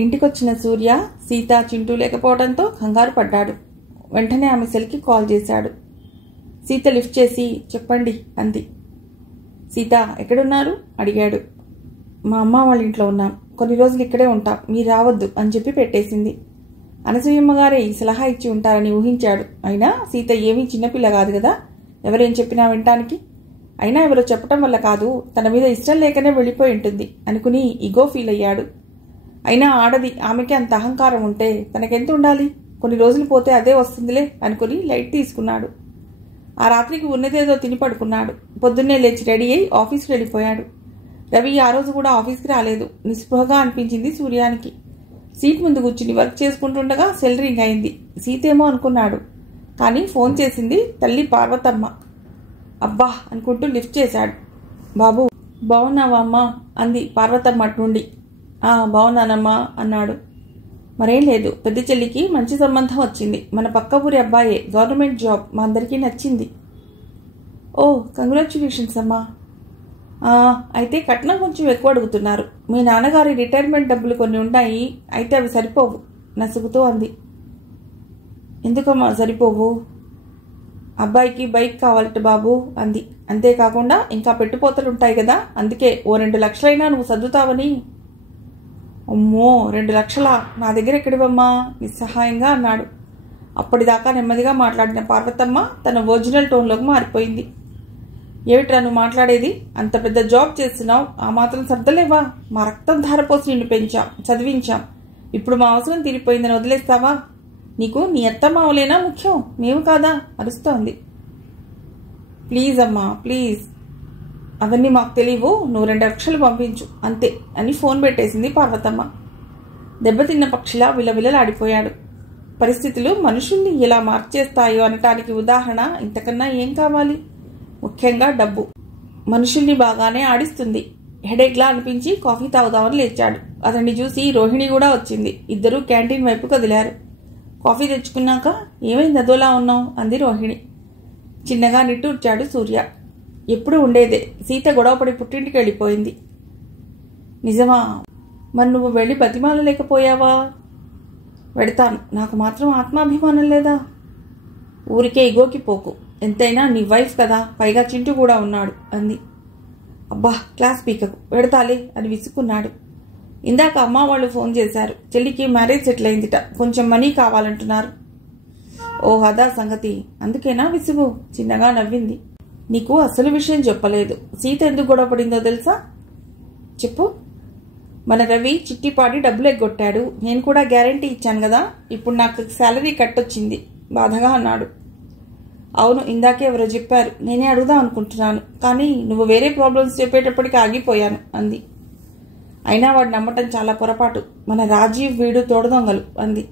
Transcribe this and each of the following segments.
ఇంటికొచ్చిన సూర్య సీత చింటూ లేకపోవడంతో కంగారు పడ్డాడు. వెంటనే ఆమె సెల్కి కాల్ చేశాడు. సీత లిఫ్ట్ చేసి చెప్పండి అంది. సీత ఎక్కడున్నారు అడిగాడు. మా అమ్మ వాళ్ళ ఇంట్లో ఉన్నాం, కొన్ని రోజులు ఇక్కడే ఉంటాం, మీరు రావద్దు అని చెప్పి పెట్టేసింది. అనసూయమ్మ గారే ఈ సలహా ఇచ్చి ఉంటారని ఊహించాడు. అయినా సీత ఏమీ చిన్నపిల్ల కాదు కదా, ఎవరేం చెప్పినా వినటానికి. అయినా ఎవరో చెప్పటం వల్ల కాదు, తన మీద ఇష్టం లేకనే వెళ్ళిపోయి ఉంటుంది అనుకుని ఇగో ఫీల్ అయ్యాడు. అయినా ఆడది, ఆమెకి అంత అహంకారం ఉంటే తనకెంత ఉండాలి, కొన్ని రోజులు పోతే అదే వస్తుందిలే అనుకుని లైట్ తీసుకున్నాడు. ఆ రాత్రికి ఉన్నదేదో తిని పడుకున్నాడు. పొద్దున్నే లేచి రెడీ అయి ఆఫీస్కి వెళ్ళిపోయాడు. రవి ఆ రోజు కూడా ఆఫీస్కి రాలేదు. నిస్పృహగా అనిపించింది సూర్యానికి. సీట్ ముందు కూర్చుని వర్క్ చేసుకుంటుండగా సెల్ రింగ్ అయింది. సీతేమో అనుకున్నాడు, కానీ ఫోన్ చేసింది తల్లి పార్వతమ్మ. అబ్బా అనుకుంటూ లిఫ్ట్ చేశాడు. బాబు బాగున్నావా అమ్మా అంది పార్వతమ్మ అటు నుండి. బాగున్నానమ్మా అన్నాడు. మరేం లేదు, పెద్ద చెల్లికి మంచి సంబంధం వచ్చింది. మన పక్క ఊరి అబ్బాయే, గవర్నమెంట్ జాబ్, మా అందరికీ నచ్చింది. ఓ కంగ్రాచ్యులేషన్స్ అమ్మా. అయితే కట్నం కొంచెం ఎక్కువ అడుగుతున్నారు. మీ నాన్నగారి రిటైర్మెంట్ డబ్బులు కొన్ని ఉన్నాయి, అయితే అవి సరిపోవు నసుగుతూ అంది. ఎందుకమ్మా సరిపోవు? అబ్బాయికి బైక్ కావాలట బాబు అంది. అంతేకాకుండా ఇంకా పెట్టుపోతలు ఉంటాయి కదా, అందుకే ఓ 2 లక్షలైనా నువ్వు సర్దుతావని. అమ్మో 2 లక్షలా, నా దగ్గర ఎక్కడివమ్మా నిస్సహాయంగా అన్నాడు. అప్పటిదాకా నెమ్మదిగా మాట్లాడిన పార్వతమ్మ తన ఒరిజినల్ టోన్లోకి మారిపోయింది. ఏమిట్రా నువ్వు మాట్లాడేది? అంత పెద్ద జాబ్ చేస్తున్నావు, ఆ మాత్రం సర్దలేవా? మా రక్తం ధారపోసి నిన్ను పెంచాం, చదివించాం, ఇప్పుడు మా అవసరం తీరిపోయిందని వదిలేస్తావా? నీకు నీ అత్తమావలేనా ముఖ్యం, మేము కాదా అరుస్తోంది. ప్లీజ్ అమ్మా ప్లీజ్, అవన్నీ మాకు తెలియవు, నువ్వు 2 లక్షలు పంపించు అంతే అని ఫోన్ పెట్టేసింది పార్వతమ్మ. దెబ్బతిన్న పక్షిలా విలవిలలాడిపోయాడు. పరిస్థితులు మనుషుల్ని ఎలా మార్చేస్తాయో అనటానికి ఉదాహరణ ఇంతకన్నా ఏం కావాలి? ముఖ్యంగా డబ్బు మనుషుల్ని బాగానే ఆడిస్తుంది. హెడేక్లా అనిపించి కాఫీ తాగుదామని లేచాడు. అతన్ని చూసి రోహిణి కూడా వచ్చింది. ఇద్దరూ క్యాంటీన్ వైపు కదిలారు. కాఫీ తెచ్చుకున్నాక ఏమైంది అదోలా ఉన్నావు అంది రోహిణి. చిన్నగా నిట్టూర్చాడు సూర్య. ఎప్పుడు ఉండేదే, సీత గొడవపడి పుట్టింటికి వెళ్ళిపోయింది. నిజమా? మరి నువ్వు వెళ్ళి బతిమాలలేకపోయావా? వెడతాను, నాకు మాత్రం ఆత్మాభిమానం లేదా? ఊరికే ఇగోకి పోకు, ఎంతైనా నీ వైఫ్ కదా, పైగా చింటూ కూడా ఉన్నాడు అంది. అబ్బా క్లాస్ పీకకు, వెడతాలే అని విసుక్కున్నాడు. ఇందాక అమ్మ వాళ్ళు ఫోన్ చేశారు, చెల్లికి మ్యారేజ్ సెటిల్ అయిందిట, కొంచెం మనీ కావాలంటున్నారు. ఓ అదా సంగతి, అందుకేనా విసుగు? చిన్నగా నవ్వింది. నీకు అసలు విషయం చెప్పలేదు. సీత ఎందుకు గొడవపడిందో తెలుసా? చెప్పు. మన రవి చిట్టిపాడి డబ్బులు ఎగ్గొట్టాడు, నేను కూడా గ్యారంటీ ఇచ్చాను కదా, ఇప్పుడు నాకు శాలరీ కట్ వచ్చింది బాధగా అన్నాడు. అవును, ఇందాకే ఎవరో చెప్పారు, నేనే అడుగుదాం అనుకుంటున్నాను, కానీ నువ్వు వేరే ప్రాబ్లమ్స్ చెప్పేటప్పటికి ఆగిపోయాను అంది. అయినా వాడు నమ్మటం చాలా పొరపాటు, మన రాజీవ్ వీడు తోడదొంగలు అంది.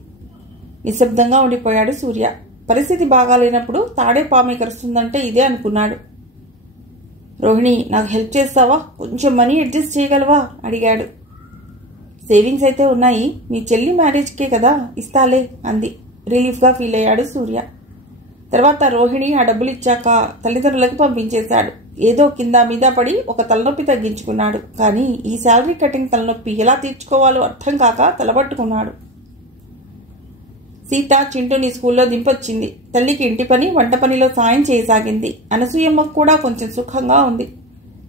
నిశ్శబ్దంగా ఉండిపోయాడు సూర్య. పరిస్థితి బాగాలేనప్పుడు తాడే పామే కరుస్తుందంటే ఇదే అనుకున్నాడు. రోహిణి నాకు హెల్ప్ చేస్తావా? కొంచెం మనీ అడ్జస్ట్ చేయగలవా అడిగాడు. సేవింగ్స్ అయితే ఉన్నాయి, మీ చెల్లి మ్యారేజ్కే కదా, ఇస్తాలే అంది. రిలీఫ్గా ఫీల్ అయ్యాడు సూర్య. తర్వాత రోహిణి ఆ డబ్బులు ఇచ్చాక తల్లిదండ్రులకు పంపించేశాడు. ఏదో కింద మీద పడి ఒక తలనొప్పి తగ్గించుకున్నాడు. కానీ ఈ శాలరీ కటింగ్ తలనొప్పి ఎలా తీర్చుకోవాలో అర్థం కాక తలబట్టుకున్నాడు. సీత చింటూని స్కూల్లో దింపొచ్చింది. తల్లికి ఇంటి పని వంట పనిలో సాయం చేయసాగింది. అనసూయమ్మకు కూడా కొంచెం సుఖంగా ఉంది.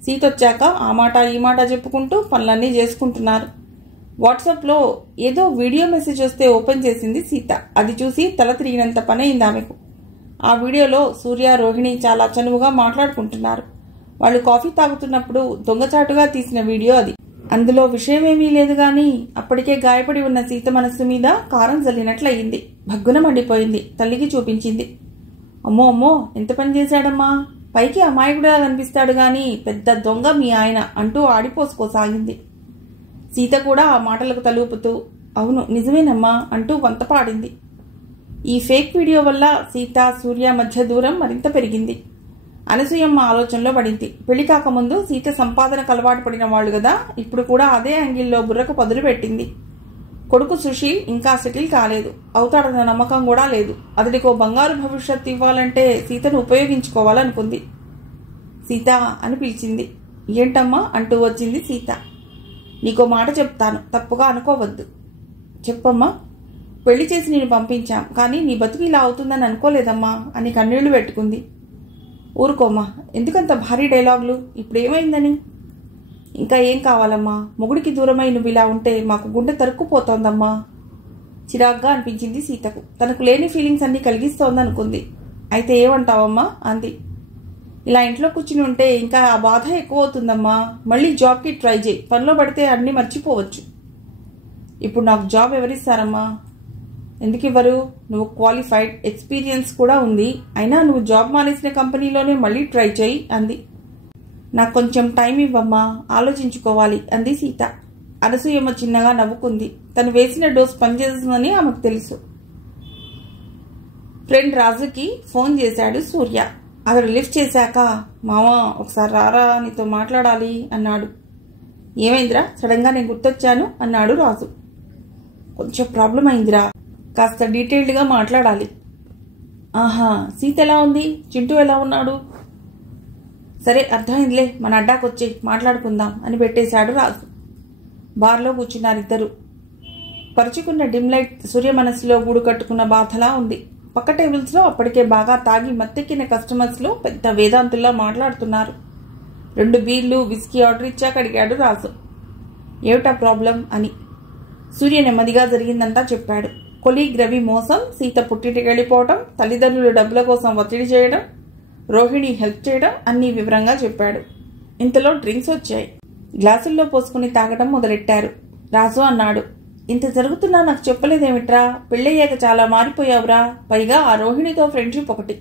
సీత వచ్చాక ఆ మాట ఈ మాట చెప్పుకుంటూ పనులన్నీ చేసుకుంటున్నారు. వాట్సాప్లో ఏదో వీడియో మెసేజ్ వస్తే ఓపెన్ చేసింది సీత. అది చూసి తల తిరిగినంత పని అయింది ఆమెకు. ఆ వీడియోలో సూర్య రోహిణి చాలా చనువుగా మాట్లాడుకుంటున్నారు. వాళ్ళు కాఫీ తాగుతున్నప్పుడు దొంగచాటుగా తీసిన వీడియో అది. అందులో విషయమేమీ లేదు గాని అప్పటికే గాయపడి ఉన్న సీత మనస్సు మీద కారం జల్లినట్లయింది. భగ్గున మండిపోయింది. తల్లికి చూపించింది. అమ్మో అమ్మో ఎంత పని చేశాడమ్మా, పైకి అమాయకుడిగా కనిపిస్తాడు గాని పెద్ద దొంగ మీ ఆయన అంటూ ఆడిపోసుకోసాగింది. సీత కూడా ఆ మాటలకు తలూపుతూ అవును నిజమేనమ్మా అంటూ వంత పాడింది. ఈ ఫేక్ వీడియో వల్ల సీత సూర్య మధ్య దూరం మరింత పెరిగింది. అనసూయమ్మ ఆలోచనలో పడింది. పెళ్లి కాకముందు సీత సంపాదనకు అలవాటు పడిన వాళ్ళు కదా, ఇప్పుడు కూడా అదే యాంగిల్లో బుర్రకు పదులు పెట్టింది. కొడుకు సుశీల్ ఇంకా సెటిల్ కాలేదు, అవుతాడన్న నమ్మకం కూడా లేదు. అతడికో బంగారు భవిష్యత్తు ఇవ్వాలంటే సీతను ఉపయోగించుకోవాలనుకుంది. సీత అని పిలిచింది. ఏంటమ్మా అంటూ వచ్చింది సీత. నీకో మాట చెప్తాను, తప్పుగా అనుకోవద్దు. చెప్పమ్మా. పెళ్లి చేసి నేను పంపించాం, కానీ నీ బతుకు ఇలా అవుతుందని అనుకోలేదమ్మా అని కన్నీళ్లు పెట్టుకుంది. ఊరుకోమ్మా, ఎందుకంత భారీ డైలాగులు? ఇప్పుడు ఏమైందని? ఇంకా ఏం కావాలమ్మా? మొగుడికి దూరమై నువ్వు ఇలా ఉంటే మాకు గుండె తరుక్కుపోతోందమ్మా. చిరాగ్గా అనిపించింది సీతకు. తనకు లేని ఫీలింగ్స్ అన్నీ కలిగిస్తోందనుకుంది. అయితే ఏమంటావమ్మా అంది. ఇలా ఇంట్లో కూర్చుని ఉంటే ఇంకా ఆ బాధ ఎక్కువ అవుతుందమ్మా. మళ్ళీ జాబ్కి ట్రై చేయి, పనిలో పడితే అన్నీ మర్చిపోవచ్చు. ఇప్పుడు నాకు జాబ్ ఎవరిస్తారమ్మా? ఎందుకు ఇవ్వరు? నువ్వు క్వాలిఫైడ్, ఎక్స్పీరియన్స్ కూడా ఉంది. అయినా నువ్వు జాబ్ మానేసిన కంపెనీలోనే మళ్ళీ ట్రై చేయి అంది. నాకు కొంచెం టైం ఇవ్వమ్మా, ఆలోచించుకోవాలి అంది సీత. అనసూయమ్మ చిన్నగా నవ్వుకుంది. తను వేసిన డోస్ పనిచేస్తుందని ఆమెకు తెలుసు. ఫ్రెండ్ రాజుకి ఫోన్ చేశాడు సూర్య. అతడు లిఫ్ట్ చేశాక, మామ ఒకసారి రారా, నీతో మాట్లాడాలి అన్నాడు. ఏమైందిరా, సడన్ గా నేను గుర్తొచ్చాను అన్నాడు రాజు. కొంచెం ప్రాబ్లం అయిందిరా, కాస్త డీటెయిల్డ్గా మాట్లాడాలి. ఆహా, సీత ఎలా ఉంది? చింటూ ఎలా ఉన్నాడు? సరే అర్థమైందిలే, మన అడ్డాకొచ్చి మాట్లాడుకుందాం అని పెట్టేశాడు రాజు. బార్లో కూర్చున్నారిద్దరు. పరుచుకున్న డిమ్ లైట్ సూర్య మనసులో గూడు కట్టుకున్న బాధలా ఉంది. పక్క టేబుల్స్లో అప్పటికే బాగా తాగి మత్తెక్కిన కస్టమర్స్లో పెద్ద వేదాంతుల్లా మాట్లాడుతున్నారు. 2 బీర్లు, విస్కీ ఆర్డర్ ఇచ్చాక అడిగాడు రాజు. ఏమిటా ప్రాబ్లం అని. సూర్య నెమ్మదిగా జరిగిందంతా చెప్పాడు. కొలీగ్ రవి మోసం, సీత పుట్టింటికి వెళ్ళిపోవడం, తల్లిదండ్రులు డబ్బుల కోసం ఒత్తిడి చేయడం, రోహిణి హెల్ప్ చేయడం అన్నీ వివరంగా చెప్పాడు. ఇంతలో డ్రింక్స్ వచ్చాయి. గ్లాసుల్లో పోసుకుని తాగడం మొదలెట్టారు. రాజు అన్నాడు, ఇంత జరుగుతున్నా నాకు చెప్పలేదేమిట్రా? పెళ్ళయ్యాక చాలా మారిపోయావురా. పైగా ఆ రోహిణితో ఫ్రెండ్షిప్ ఒకటి.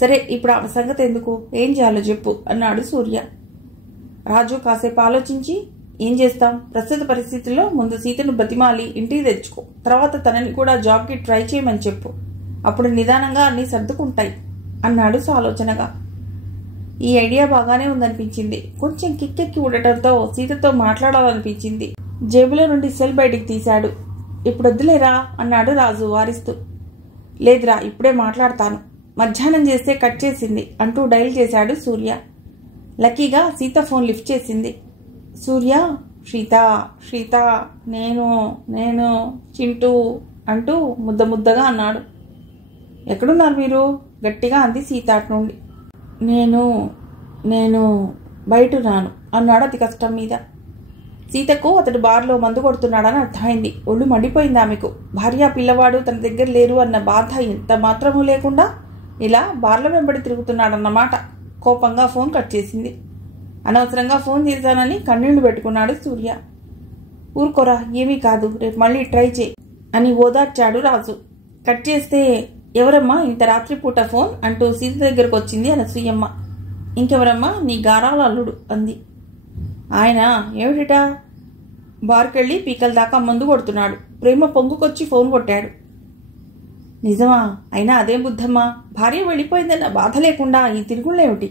సరే, ఇప్పుడు ఆ సంగతి ఎందుకు, ఏం చేయాలో చెప్పు అన్నాడు సూర్య. రాజు కాసేపు ఆలోచించి, ఏం చేస్తాం, ప్రస్తుత పరిస్థితుల్లో ముందు సీతను బతిమాలి ఇంటికి తెచ్చుకో, తర్వాత తనని కూడా జాబ్కి ట్రై చేయమని చెప్పు. అప్పుడు నిదానంగా అన్నీ సర్దుకుంటాయి అన్నాడు సాలోచనగా. ఈ ఐడియా బాగానే ఉందనిపించింది. కొంచెం కిక్కెక్కి ఉండటంతో సీతతో మాట్లాడాలనిపించింది. జేబులో నుండి సెల్ బయటికి తీశాడు. ఇప్పుడు వద్దులేరా అన్నాడు రాజు వారిస్తూ. లేదురా, ఇప్పుడే మాట్లాడతాను, మధ్యాహ్నం చేస్తే కట్ చేసింది అంటూ డైల్ చేశాడు సూర్య. లక్కీగా సీత ఫోన్ లిఫ్ట్ చేసింది. సూర్య, శ్రీత, నేను చింటూ అంటూ ముద్దగా అన్నాడు. ఎక్కడున్నారు మీరు? గట్టిగా అంది సీత అటు నుండి. నేను బయటున్నాను అన్నాడు అతి కష్టం మీద. సీతకు అతడు బార్లో మందు కొడుతున్నాడని అర్థమైంది. ఒళ్ళు మండిపోయింది ఆమెకు. భార్య పిల్లవాడు తన దగ్గర లేరు అన్న బాధ ఎంత మాత్రమూ లేకుండా ఇలా బార్ల వెంబడి తిరుగుతున్నాడన్నమాట. కోపంగా ఫోన్ కట్ చేసింది. అనవసరంగా ఫోన్ చేశానని కన్నీళ్లు పెట్టుకున్నాడు సూర్య. ఊరుకోరా, ఏమీ కాదు, రేపు మళ్ళీ ట్రై చేయి అని ఓదార్చాడు రాజు. కట్ చేస్తే, ఎవరమ్మా ఇంత రాత్రిపూట ఫోన్ అంటూ సీత దగ్గరకు వచ్చింది అనసూయమ్మ. ఇంకెవరమ్మా, నీ గారాల అల్లుడు అంది. ఆయన ఏమిటా? బార్కెళ్ళి పీకల దాకా మందు కొడుతున్నాడు. ప్రేమ పొంగుకొచ్చి ఫోన్ కొట్టాడు. నిజమా? అయినా అదేం బుద్ధమ్మా, భార్య వెళ్ళిపోయిందన్న బాధ లేకుండా ఈ తిరుగుళ్ళేమిటి?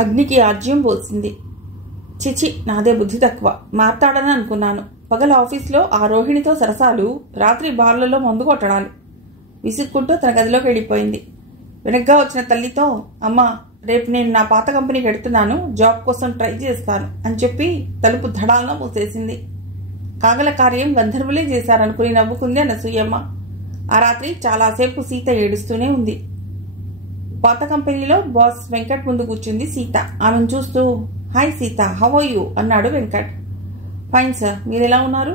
అగ్నికి ఆజ్యం పోసింది. చిచి, నాదే బుద్ధి తక్కువ. మాట్లాడని అనుకున్నాను. పగల ఆఫీస్లో ఆ రోహిణితో సరసాలు, రాత్రి బార్లలో మందు కొట్టడాలు. విసుక్కుంటూ తన గదిలోకి వెళ్ళిపోయింది. వెనక్గా వచ్చిన తల్లితో, అమ్మా రేపు నేను నా పాత కంపెనీకి వెడుతున్నాను, జాబ్ కోసం ట్రై చేస్తాను అని చెప్పి తలుపు ధడాలను మూసేసింది. కాగల కార్యం గంధర్వులే చేశారనుకుని నవ్వుకుంది అనసూయమ్మ. ఆ రాత్రి చాలాసేపు సీత ఏడుస్తూనే ఉంది. పాత కంపెనీలో బాస్ వెంకట్ ముందు కూర్చుంది సీత. ఆమెను చూస్తూ, hi Sita, how are you అన్నాడు వెంకట్. ఫైన్ సార్, మీరెలా ఉన్నారు?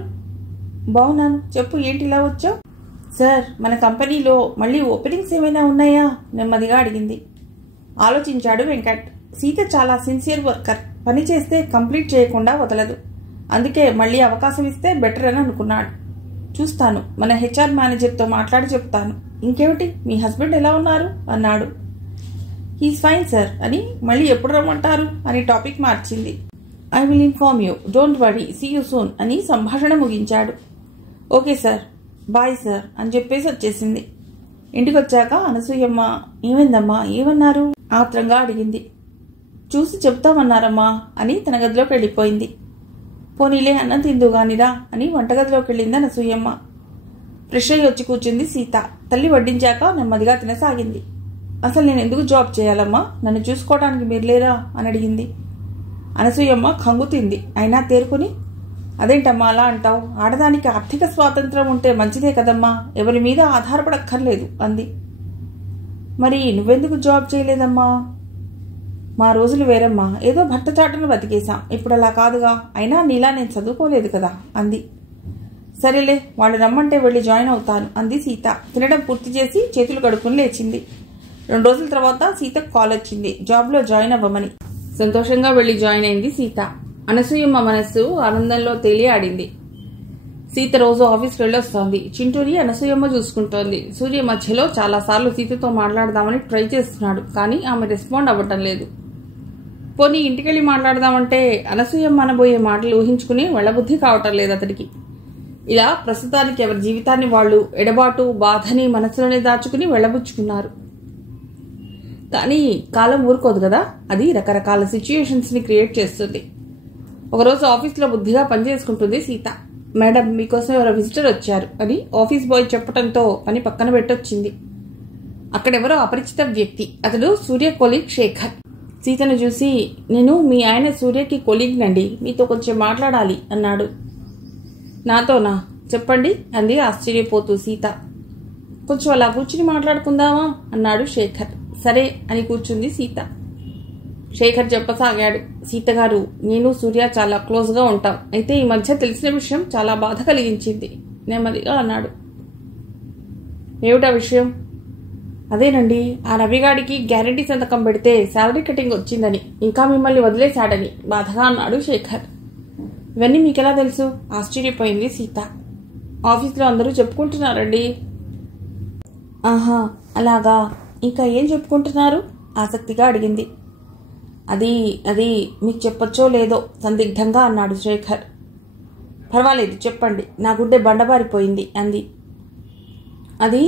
బాగున్నాను. చెప్పు, ఏంటి ఇలా వచ్చావు? సార్, మన కంపెనీలో మళ్ళీ ఓపెనింగ్స్ ఏమైనా ఉన్నాయా నెమ్మదిగా అడిగింది. ఆలోచించాడు వెంకట్. సీత చాలా సిన్సియర్ వర్కర్. పని చేస్తే కంప్లీట్ చేయకుండా వదలదు. అందుకే మళ్ళీ అవకాశం ఇస్తే బెటర్ అని అనుకున్నాడు. చూస్తాను, మన హెచ్ఆర్ మేనేజర్తో మాట్లాడి చెప్తాను. ఇంకేమిటి, మీ హస్బెండ్ ఎలా ఉన్నారు అన్నాడు. హీస్ ఫైన్ సార్ అని, మళ్ళీ ఎప్పుడు రమ్మంటారు అని టాపిక్ మార్చింది. I will inform you, don't worry, see you soon అని సంభాషణ ముగించాడు. ఓకే సార్, బాయ్ సార్ అని చెప్పేసి వచ్చేసింది. ఇంటికి వచ్చాక అనసూయమ్మ, ఏమైందమ్మా, ఏమన్నారు ఆత్రంగా అడిగింది. చూసి చెప్తామన్నారమ్మా అని తన గదిలోకి వెళ్ళిపోయింది. పోనీలే, అన్నం తిందుగానిరా అని వంటగదిలోకి వెళ్ళింది అనసూయమ్మ. ఫ్రెష్ అయ్యి వచ్చి కూర్చుంది సీత. తల్లి వడ్డించాక నెమ్మదిగా తినసాగింది. అసలు నేను ఎందుకు జాబ్ చేయాలమ్మా, నన్ను చూసుకోవడానికి మీరు లేరా అని అడిగింది. అనసూయమ్మ ఖంగుతింది. అయినా తేరుకుని, అదేంటమ్మా అలా అంటావు? ఆడదానికి ఆర్థిక స్వాతంత్రం ఉంటే మంచిదే కదమ్మా, ఎవరి మీద ఆధారపడక్కర్లేదు అంది. మరి నువ్వెందుకు జాబ్ చేయలేదమ్మా? మా రోజులు వేరమ్మా, ఏదో భర్త చాటును బతికేశాం. ఇప్పుడు అలా కాదుగా. అయినా నీలా నేను చదువుకోలేదు కదా అంది. సరేలే, వాళ్ళు రమ్మంటే వెళ్ళి జాయిన్ అవుతాను అంది సీత. తినడం పూర్తి చేసి చేతులు కడుక్కుని లేచింది. 2 రోజుల తర్వాత సీతకు కాల్ వచ్చింది, జాబ్లో జాయిన్ అవ్వమని. సంతోషంగా వెళ్ళి జాయిన్ అయింది సీత. అనసూయమ్మ మనస్సు ఆనందంలో తేలి ఆడింది. సీత రోజు ఆఫీస్కి వెళ్ళొస్తోంది. చింటూని అనసూయమ్మ చూసుకుంటోంది. సూర్య మధ్యలో చాలాసార్లు సీతతో మాట్లాడదామని ట్రై చేస్తున్నాడు, కానీ ఆమె రెస్పాండ్ అవ్వటం లేదు. పోనీ ఇంటికెళ్ళి మాట్లాడదామంటే అనసూయమ్మ అనబోయే మాటలు ఊహించుకుని వెళ్ళబుద్ధి కావటం లేదు అతడికి. ఇలా ప్రస్తుతానికి ఎవరి జీవితాన్ని వాళ్ళు ఎడబాటు బాధని మనసులోనే దాచుకుని వెళ్ళబుచ్చుకున్నారు. కానీ కాలం ఊరుకోదు కదా, అది రకరకాల సిచ్యుయేషన్స్ని క్రియేట్ చేస్తుంది. ఒకరోజు ఆఫీస్లో బుద్ధిగా పనిచేసుకుంటుంది సీత. మేడం, మీకోసం ఎవరో విజిటర్ వచ్చారు అని ఆఫీస్ బాయ్ చెప్పడంతో పని పక్కన పెట్టొచ్చింది. అక్కడెవరో అపరిచిత వ్యక్తి. అతడు సూర్య కొలీగ్ శేఖర్. సీతను చూసి, నేను మీ ఆయన సూర్యకి కొలీగ్నండి, మీతో కొంచెం మాట్లాడాలి అన్నాడు. నాతోనా? చెప్పండి అంది ఆశ్చర్యపోతూ సీత. కొంచెం అలా కూర్చుని మాట్లాడుకుందామా అన్నాడు శేఖర్. సరే అని కూర్చుంది సీత. శేఖర్ చెప్పసాగాడు. సీత గారు, నేను సూర్య చాలా క్లోజ్గా ఉంటాం. అయితే ఈ మధ్య తెలిసిన విషయం చాలా బాధ కలిగించింది నెమ్మదిగా అన్నాడు. ఏమిటా విషయం? అదేనండి, ఆ రవిగాడికి గ్యారంటీ సంతకం పెడితే శాలరీ కటింగ్ వచ్చిందని, ఇంకా మిమ్మల్ని వదిలేశాడని బాధగా అన్నాడు శేఖర్. ఇవన్నీ మీకెలా తెలుసు? ఆశ్చర్యపోయింది సీత. ఆఫీస్లో అందరూ చెప్పుకుంటున్నారండి. ఆహా, అలాగా. ఇంకా ఏం చెప్పుకుంటున్నారు? ఆసక్తిగా అడిగింది. అది మీకు చెప్పొచ్చో లేదో సందిగ్ధంగా అన్నాడు శేఖర్. పర్వాలేదు చెప్పండి, నా గుండె బండబారిపోయింది అంది. అది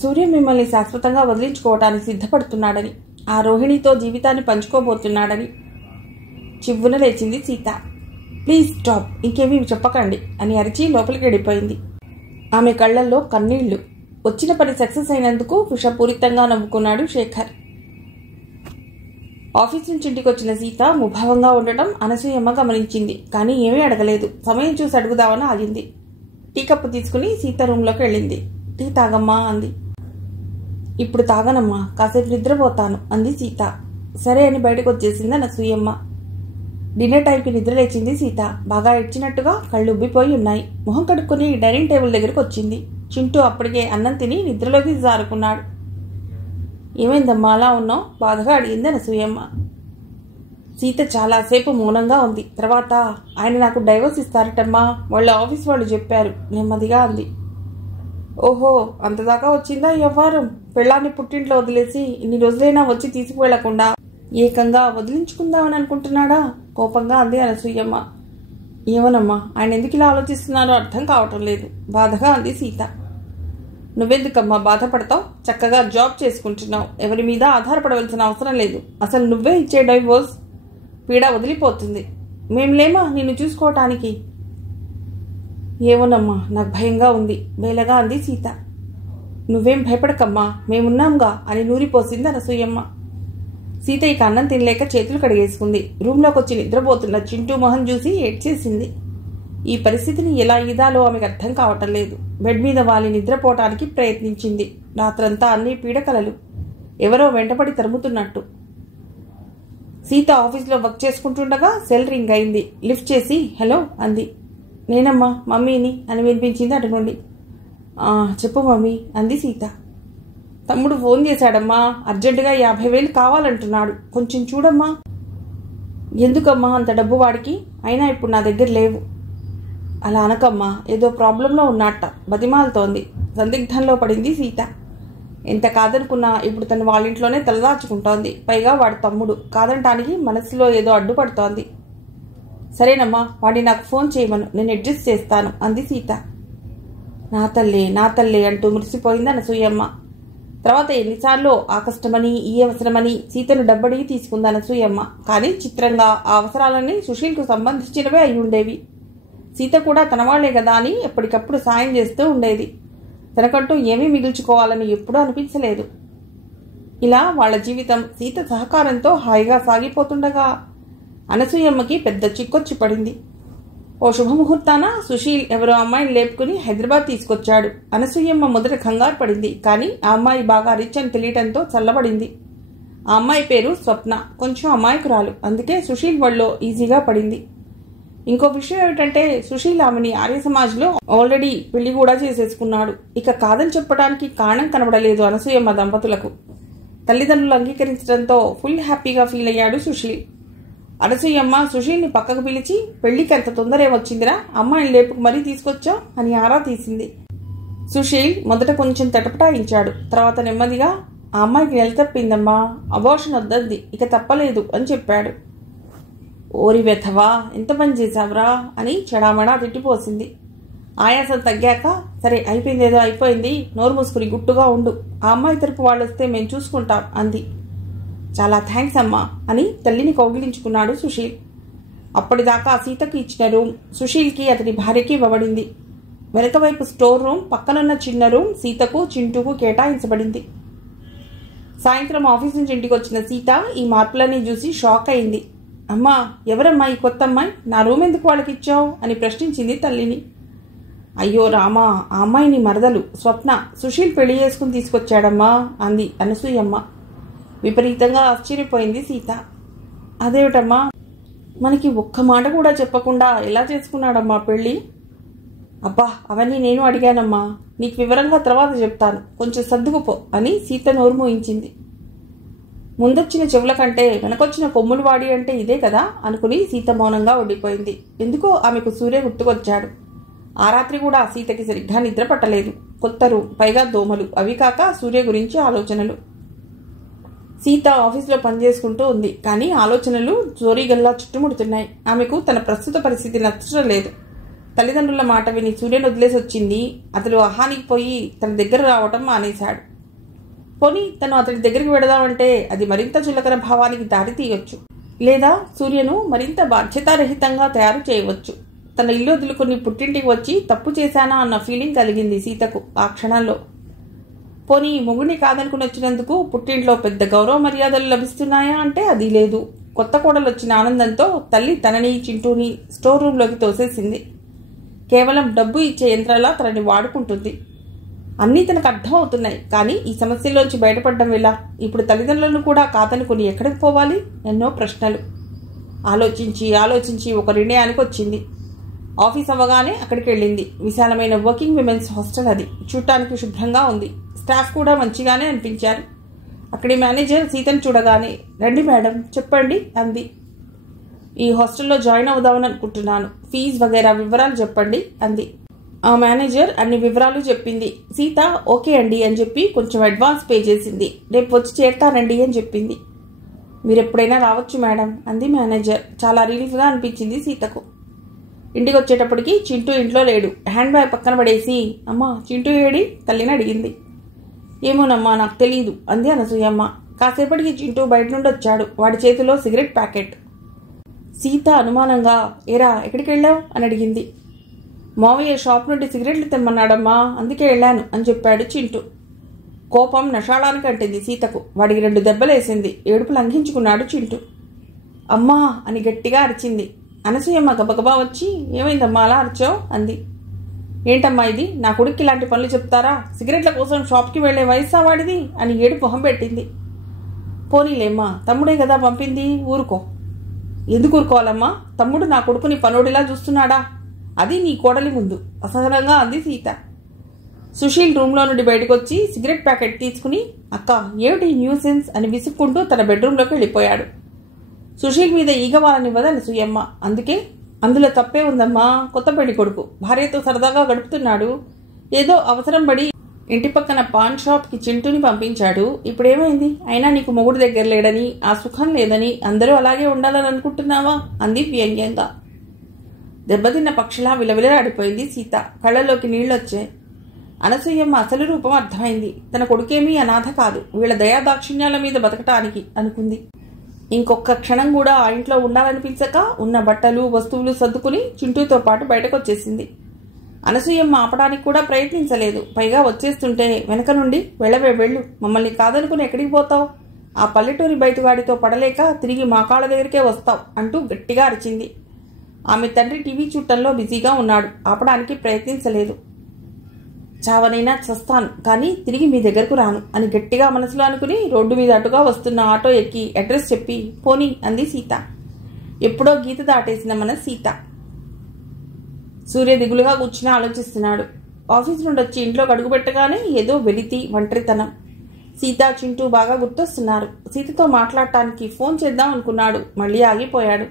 సూర్య మిమ్మల్ని శాశ్వతంగా వదిలించుకోవటానికి సిద్ధపడుతున్నాడని, ఆ రోహిణితో జీవితాన్ని పంచుకోబోతున్నాడని. చివ్వున లేచింది సీత. ప్లీజ్ స్టాప్, ఇంకేమీ చెప్పకండి అని అరిచి లోపలికి వెళ్ళిపోయింది. ఆమె కళ్లల్లో కన్నీళ్లు. వచ్చిన పని సక్సెస్ అయినందుకు విషపూరితంగా నవ్వుకున్నాడు శేఖర్. ఆఫీస్ నుంచి ఇంటికి వచ్చిన సీత ముభావంగా ఉండటం అనసూయమ్మ గమనించింది, కానీ ఏమీ అడగలేదు. సమయం చూసి అడుగుదామని ఆగింది. టీ కప్పు తీసుకుని సీత రూంలోకి వెళ్ళింది. టీ తాగమ్మా అంది. ఇప్పుడు తాగనమ్మా, కాసేపు నిద్రపోతాను అంది సీత. సరే అని బయటకు వచ్చేసింది అనసూయమ్మ. డిన్నర్ టైంకి నిద్ర లేచింది సీత. బాగా ఏడ్చినట్టుగా కళ్ళు ఉబ్బిపోయి ఉన్నాయి. మొహం కడుక్కుని డైనింగ్ టేబుల్ దగ్గరకు వచ్చింది. చింటూ అప్పటికే అన్నం తిని నిద్రలోకి జారుకున్నాడు. ఏమైందమ్మా అలా ఉన్నావు? బాధగా అడిగింది అనసూయమ్మ. సీత చాలాసేపు మౌనంగా ఉంది. తర్వాత, ఆయన నాకు డైవర్స్ ఇస్తారటమ్మా, వాళ్ళ ఆఫీస్ వాళ్ళు చెప్పారు నెమ్మదిగా అంది. ఓహో, అంతదాకా వచ్చిందా ఈ వ్యవహారం? పెళ్ళాన్ని పుట్టింట్లో వదిలేసి ఇన్ని రోజులైనా వచ్చి తీసుకువెళ్లకుండా ఏకంగా వదిలించుకుందామని అనుకుంటున్నాడా? కోపంగా అంది అనసూయమ్మ. ఏమోనమ్మా, ఆయన ఎందుకు ఇలా ఆలోచిస్తున్నారో అర్థం కావటం లేదు బాధగా అంది సీత. నువ్వెందుకమ్మా బాధపడతావు? చక్కగా జాబ్ చేసుకుంటున్నావు, ఎవరి మీద ఆధారపడవలసిన అవసరం లేదు. అసలు నువ్వే ఇచ్చే డైవోర్స్ పీడ వదిలిపోతుంది. మేం లేమా నిన్ను చూసుకోవటానికి? ఏమోనమ్మా, నాకు భయంగా ఉంది బేలగా అంది సీత. నువ్వేం భయపడకమ్మా, మేమున్నాంగా అని నూరిపోసింది అనసూయమ్మ. సీత ఇక అన్నం తినలేక చేతులు కడిగేసుకుంది. రూంలోకి వచ్చి నిద్రపోతున్న చింటూ మొహం చూసి ఏడ్చేసింది. ఈ పరిస్థితిని ఎలా ఈదాలో ఆమెకు అర్థం కావటం లేదు. బెడ్ మీద వాలి నిద్రపోవటానికి ప్రయత్నించింది. రాత్రంతా అన్ని పీడకలలు, ఎవరో వెంటపడి తరుముతున్నట్టు. సీత ఆఫీస్లో వర్క్ చేసుకుంటుండగా సెల్ రింగ్ అయింది. లిఫ్ట్ చేసి హలో అంది. నేనమ్మా, మమ్మీని అని వినిపించింది అటు నుండి. చెప్పు మమ్మీ అంది సీత. తమ్ముడు ఫోన్ చేశాడమ్మా, అర్జెంటుగా 50,000 కావాలంటున్నాడు, కొంచెం చూడమ్మా. ఎందుకమ్మా అంత డబ్బు వాడికి? అయినా ఇప్పుడు నా దగ్గర లేవు. అలా అనకమ్మా, ఏదో ప్రాబ్లంలో ఉన్నట్ట బతిమాలుతోంది. సందిగ్ధంలో పడింది సీత. ఎంత కాదనుకున్నా ఇప్పుడు తను వాళ్ళింట్లోనే తలదాచుకుంటోంది. పైగా వాడి తమ్ముడు కాదంటానికి మనసులో ఏదో అడ్డుపడుతోంది. సరేనమ్మా, వాడిని నాకు ఫోన్ చేయమను, నేను అడ్జస్ట్ చేస్తాను అంది సీత. నా తల్లే అంటూ మురిసిపోయింది అనసూయమ్మ. తర్వాత ఎన్నిసార్లు ఆ కష్టమని ఈ అవసరమని సీతను డబ్బడిగి తీసుకుంది అనసూయమ్మ. కానీ చిత్రంగా ఆ అవసరాలన్నీ సుశీల్కు సంబంధించినవే అయి ఉండేవి. సీత కూడా తన వాళ్లే కదా అని ఎప్పటికప్పుడు సాయం చేస్తూ ఉండేది. తనకంటూ ఏమీ మిగుల్చుకోవాలని ఎప్పుడూ అనిపించలేదు. ఇలా వాళ్ల జీవితం సీత సహకారంతో హాయిగా సాగిపోతుండగా అనసూయమ్మకి పెద్ద చిక్కొచ్చి పడింది. ఓ శుభముహూర్తాన సుశీల్ ఎవరో అమ్మాయిని లేపుకుని హైదరాబాద్ తీసుకొచ్చాడు. అనసూయమ్మ మొదట కంగారు పడింది. కానీ ఆ అమ్మాయి బాగా రిచ్ అని తెలియటంతో చల్లబడింది. ఆ అమ్మాయి పేరు స్వప్న. కొంచెం అమాయకురాలు. అందుకే సుశీల్ వళ్ళో ఈజీగా పడింది. ఇంకో విషయం ఏమిటంటే సుశీల్ ఆమెని ఆర్య సమాజ్లో ఆల్రెడీ పెళ్లి కూడా చేసేసుకున్నాడు. ఇక కాదని చెప్పడానికి కారణం కనబడలేదు అనసూయమ్మ దంపతులకు. తల్లిదండ్రులు అంగీకరించడంతో ఫుల్ హ్యాపీగా ఫీల్ అయ్యాడు సుశీల్. అనసూయమ్మ సుశీల్ని పక్కకు పిలిచి పెళ్లికి ఎంత తొందర ఏమొచ్చిందిరా, అమ్మాయిని లేపుకు మరీ తీసుకొచ్చా అని ఆరా తీసింది. సుశీల్ మొదట కొంచెం తటపటాయించాడు. తర్వాత నెమ్మదిగా ఆ అమ్మాయికి నెల తప్పిందమ్మా, అబార్షన్ వద్దంది, ఇక తప్పలేదు అని చెప్పాడు. ఓరి వెధవా, ఎంత పని చేశావురా అని చెడామడా తిట్టిపోసింది. ఆయాసం తగ్గాక సరే అయిపోయిందేదో అయిపోయింది, నోరు మూసుకుని గుట్టుగా ఉండు, ఆ అమ్మాయి తరపు వాళ్ళు వస్తే మేము చూసుకుంటాం అంది. చాలా థ్యాంక్స్ అమ్మా అని తల్లిని కౌగిలించుకున్నాడు సుశీల్. అప్పటిదాకా సీతకు ఇచ్చిన రూమ్ సుశీల్కి అతని భార్యకి ఇవ్వబడింది. వెనకవైపు స్టోర్ రూమ్, పక్కనున్న చిన్న రూమ్ సీతకు చింటూకు కేటాయించబడింది. సాయంత్రం ఆఫీస్ నుంచి ఇంటికి వచ్చిన సీత ఈ మార్పులన్నీ చూసి షాక్ అయింది. అమ్మా, ఎవరమ్మా ఈ కొత్త అమ్మాయి, నా రూమ్ ఎందుకు వాళ్ళకి ఇచ్చావు అని ప్రశ్నించింది తల్లిని. అయ్యో రామా, ఆ అమ్మాయిని మరదలు స్వప్న సుశీల్ పెళ్లి చేసుకుని తీసుకొచ్చాడమ్మా అంది అనసూయమ్మ. విపరీతంగా ఆశ్చర్యపోయింది సీత. అదేమిటమ్మా, మనకి ఒక్క మాట కూడా చెప్పకుండా ఎలా చేసుకున్నాడమ్మా పెళ్ళి? అబ్బా, అవన్నీ నేను అడిగానమ్మా, నీకు వివరంగా తర్వాత చెప్తాను, కొంచెం సర్దుకుపో అని సీత నోరు మూయించింది. ముందొచ్చిన చెవుల కంటే వెనకొచ్చిన కొమ్ములు వాడి అంటే ఇదే కదా అనుకుని సీత మౌనంగా ఉండిపోయింది. ఎందుకో ఆమెకు సూర్య గుర్తుకొచ్చాడు. ఆ రాత్రి కూడా సీతకి సరిగ్గా నిద్ర పట్టలేదు. కొత్త రూమ్, పైగా దోమలు, అవి కాక సూర్య గురించి ఆలోచనలు. సీత ఆఫీస్లో పనిచేసుకుంటూ ఉంది. కానీ ఆలోచనలు జోరీగల్లా చుట్టుముడుతున్నాయి. ఆమెకు తన ప్రస్తుత పరిస్థితి నచ్చడం లేదు. తల్లిదండ్రుల మాట విని సూర్యను వదిలేసి వచ్చింది. అతడు అహానికి పోయి తన దగ్గర రావటం మానేశాడు. పోనీ తను అతడి దగ్గరికి వెడదామంటే అది మరింత చులకన భావానికి దారి తీయొచ్చు. లేదా సూర్యను మరింత బాధ్యతారహితంగా తయారు చేయవచ్చు. తన ఇల్లు వదులుకుని పుట్టింటికి వచ్చి తప్పు చేశానా అన్న ఫీలింగ్ కలిగింది సీతకు ఆ క్షణంలో. పోనీ మొగుడిని కాదనుకుని వచ్చినందుకు పుట్టింట్లో పెద్ద గౌరవ మర్యాదలు లభిస్తున్నాయా అంటే అది లేదు. కొత్త కోడలు వచ్చిన ఆనందంతో తల్లి తనని చింటూని స్టోర్ రూమ్లోకి తోసేసింది. కేవలం డబ్బు ఇచ్చే యంత్రాలా తనని వాడుకుంటుంది. అన్నీ తనకు అర్థం అవుతున్నాయి. కానీ ఈ సమస్యలోంచి బయటపడడం ఎలా? ఇప్పుడు తల్లిదండ్రులను కూడా కాదనుకుని ఎక్కడికి పోవాలి? ఎన్నో ప్రశ్నలు. ఆలోచించి ఆలోచించి ఒక నిర్ణయానికి వచ్చింది. ఆఫీస్ అవ్వగానే అక్కడికి వెళ్ళింది. విశాలమైన వర్కింగ్ విమెన్స్ హాస్టల్ అది. చూడటానికి శుభ్రంగా ఉంది. స్టాఫ్ కూడా మంచిగానే అనిపించారు. అక్కడి మేనేజర్ సీతను చూడగానే రండి మేడం చెప్పండి అంది. ఈ హాస్టల్లో జాయిన్ అవుదామని అనుకుంటున్నాను, ఫీజు వగైరా వివరాలు చెప్పండి అంది. ఆ మేనేజర్ అన్ని వివరాలు చెప్పింది. సీత ఓకే అండి అని చెప్పి కొంచెం అడ్వాన్స్ పే చేసింది. రేపు వచ్చి చేరతానండి అని చెప్పింది. మీరు ఎప్పుడైనా రావచ్చు మేడం అంది మేనేజర్. చాలా రిలీఫ్గా అనిపించింది సీతకు. ఇంటికి వచ్చేటప్పటికి చింటూ ఇంట్లో లేడు. హ్యాండ్ బ్యాగ్ పక్కన పడేసి అమ్మా చింటూ ఏడి తల్లిని అడిగింది. ఏమోనమ్మా నాకు తెలియదు అంది అనసూయమ్మ. కాసేపటికి చింటూ బయట నుండి వచ్చాడు. వాడి చేతిలో సిగరెట్ ప్యాకెట్. సీత అనుమానంగా ఏరా ఎక్కడికి వెళ్ళావు అని అడిగింది. మావయ్య షాప్ నుండి సిగరెట్లు తెమ్మన్నాడమ్మా, అందుకే వెళ్ళాను అని చెప్పాడు చింటూ. కోపం నషాళానికి అంటింది సీతకు. వాడికి 2 దెబ్బలేసింది. ఏడుపు లంఘించుకున్నాడు చింటూ. అమ్మా అని గట్టిగా అరిచింది. అనసూయమ్మ గబగబా వచ్చి ఏమైందమ్మా అలా అరిచావు అంది. ఏంటమ్మా ఇది, నా కొడుక్కి ఇలాంటి పనులు చెప్తారా? సిగరెట్ల కోసం షాప్కి వెళ్లే వయసా వాడిది అని ఏడుపు మొహం పెట్టింది. పోనీలేమ్మా, తమ్ముడే కదా పంపింది, ఊరుకో. ఎందుకు ఊరుకోవాలమ్మా? తమ్ముడు నా కొడుకుని పనోడిలా చూస్తున్నాడా? అది నీ కోడలి ముందు అసహనంగా అంది సీత. సుశీల్ రూమ్లో నుండి బయటకు వచ్చి సిగరెట్ ప్యాకెట్ తీసుకుని అక్క ఏమిటి న్యూసెన్స్ అని విసుక్కుంటూ తన బెడ్రూమ్లోకి వెళ్ళిపోయాడు. సుశీల్ మీద ఈగవాలనివ్వదు అనసూయమ్మ. అందుకే అందులో తప్పే ఉందమ్మా. కొత్త పెళ్లి కొడుకు భార్యతో సరదాగా గడుపుతున్నాడు. ఏదో అవసరం పడి ఇంటి పక్కన పాన్ షాప్కి చింటూని పంపించాడు. ఇప్పుడేమైంది? అయినా నీకు మొగుడు దగ్గర లేడని, ఆ సుఖం లేదని అందరూ అలాగే ఉండాలని అనుకుంటున్నావా అంది వ్యంగ్యంగా. దెబ్బతిన్న పక్షిలా విలవిలలాడిపోయింది సీత. కళ్ళలోకి నీళ్లొచ్చాయి. అనసూయమ్మ అసలు రూపం అర్థమైంది. తన కొడుకేమీ అనాథ కాదు, వీళ్ల దయాదాక్షిణ్యాల మీద బతకటానికి అనుకుంది. ఇంకొక క్షణం కూడా ఆ ఇంట్లో ఉండాలనిపించక ఉన్న బట్టలు వస్తువులు సర్దుకుని చింటూతో పాటు బయటకొచ్చేసింది. అనసూయమ్మ ఆపడానికి కూడా ప్రయత్నించలేదు. పైగా వచ్చేస్తుంటే వెనక నుండి వెళ్ళవే వెళ్ళు, మమ్మల్ని కాదనుకుని ఎక్కడికి పోతావు? ఆ పల్లెటూరి బయటవాడితో పడలేక తిరిగి మా కాళ్ళ దగ్గరికే వస్తావు అంటూ గట్టిగా అరిచింది. ఆమె తండ్రి టీవీ చూడటంలో బిజీగా ఉన్నాడు. ఆపడానికి ప్రయత్నించలేదు. చావనైనా చస్తాను, కానీ తిరిగి మీ దగ్గరకు రాను అని గట్టిగా మనసులో అనుకుని రోడ్డు మీద అటుగా వస్తున్న ఆటో ఎక్కి అడ్రస్ చెప్పి పోనీ అంది సీత. ఎప్పుడో గీత దాటేసిన మన సీత. సూర్య దిగులుగా కూర్చుని ఆలోచిస్తున్నాడు. ఆఫీస్ నుండి వచ్చి ఇంట్లో అడుగుపెట్టగానే ఏదో వెలితి, ఒంటరితనం. సీత, చింటూ బాగా గుర్తొస్తున్నారు. సీతతో మాట్లాడటానికి ఫోన్ చేద్దాం అనుకున్నాడు. మళ్ళీ ఆగిపోయాడు.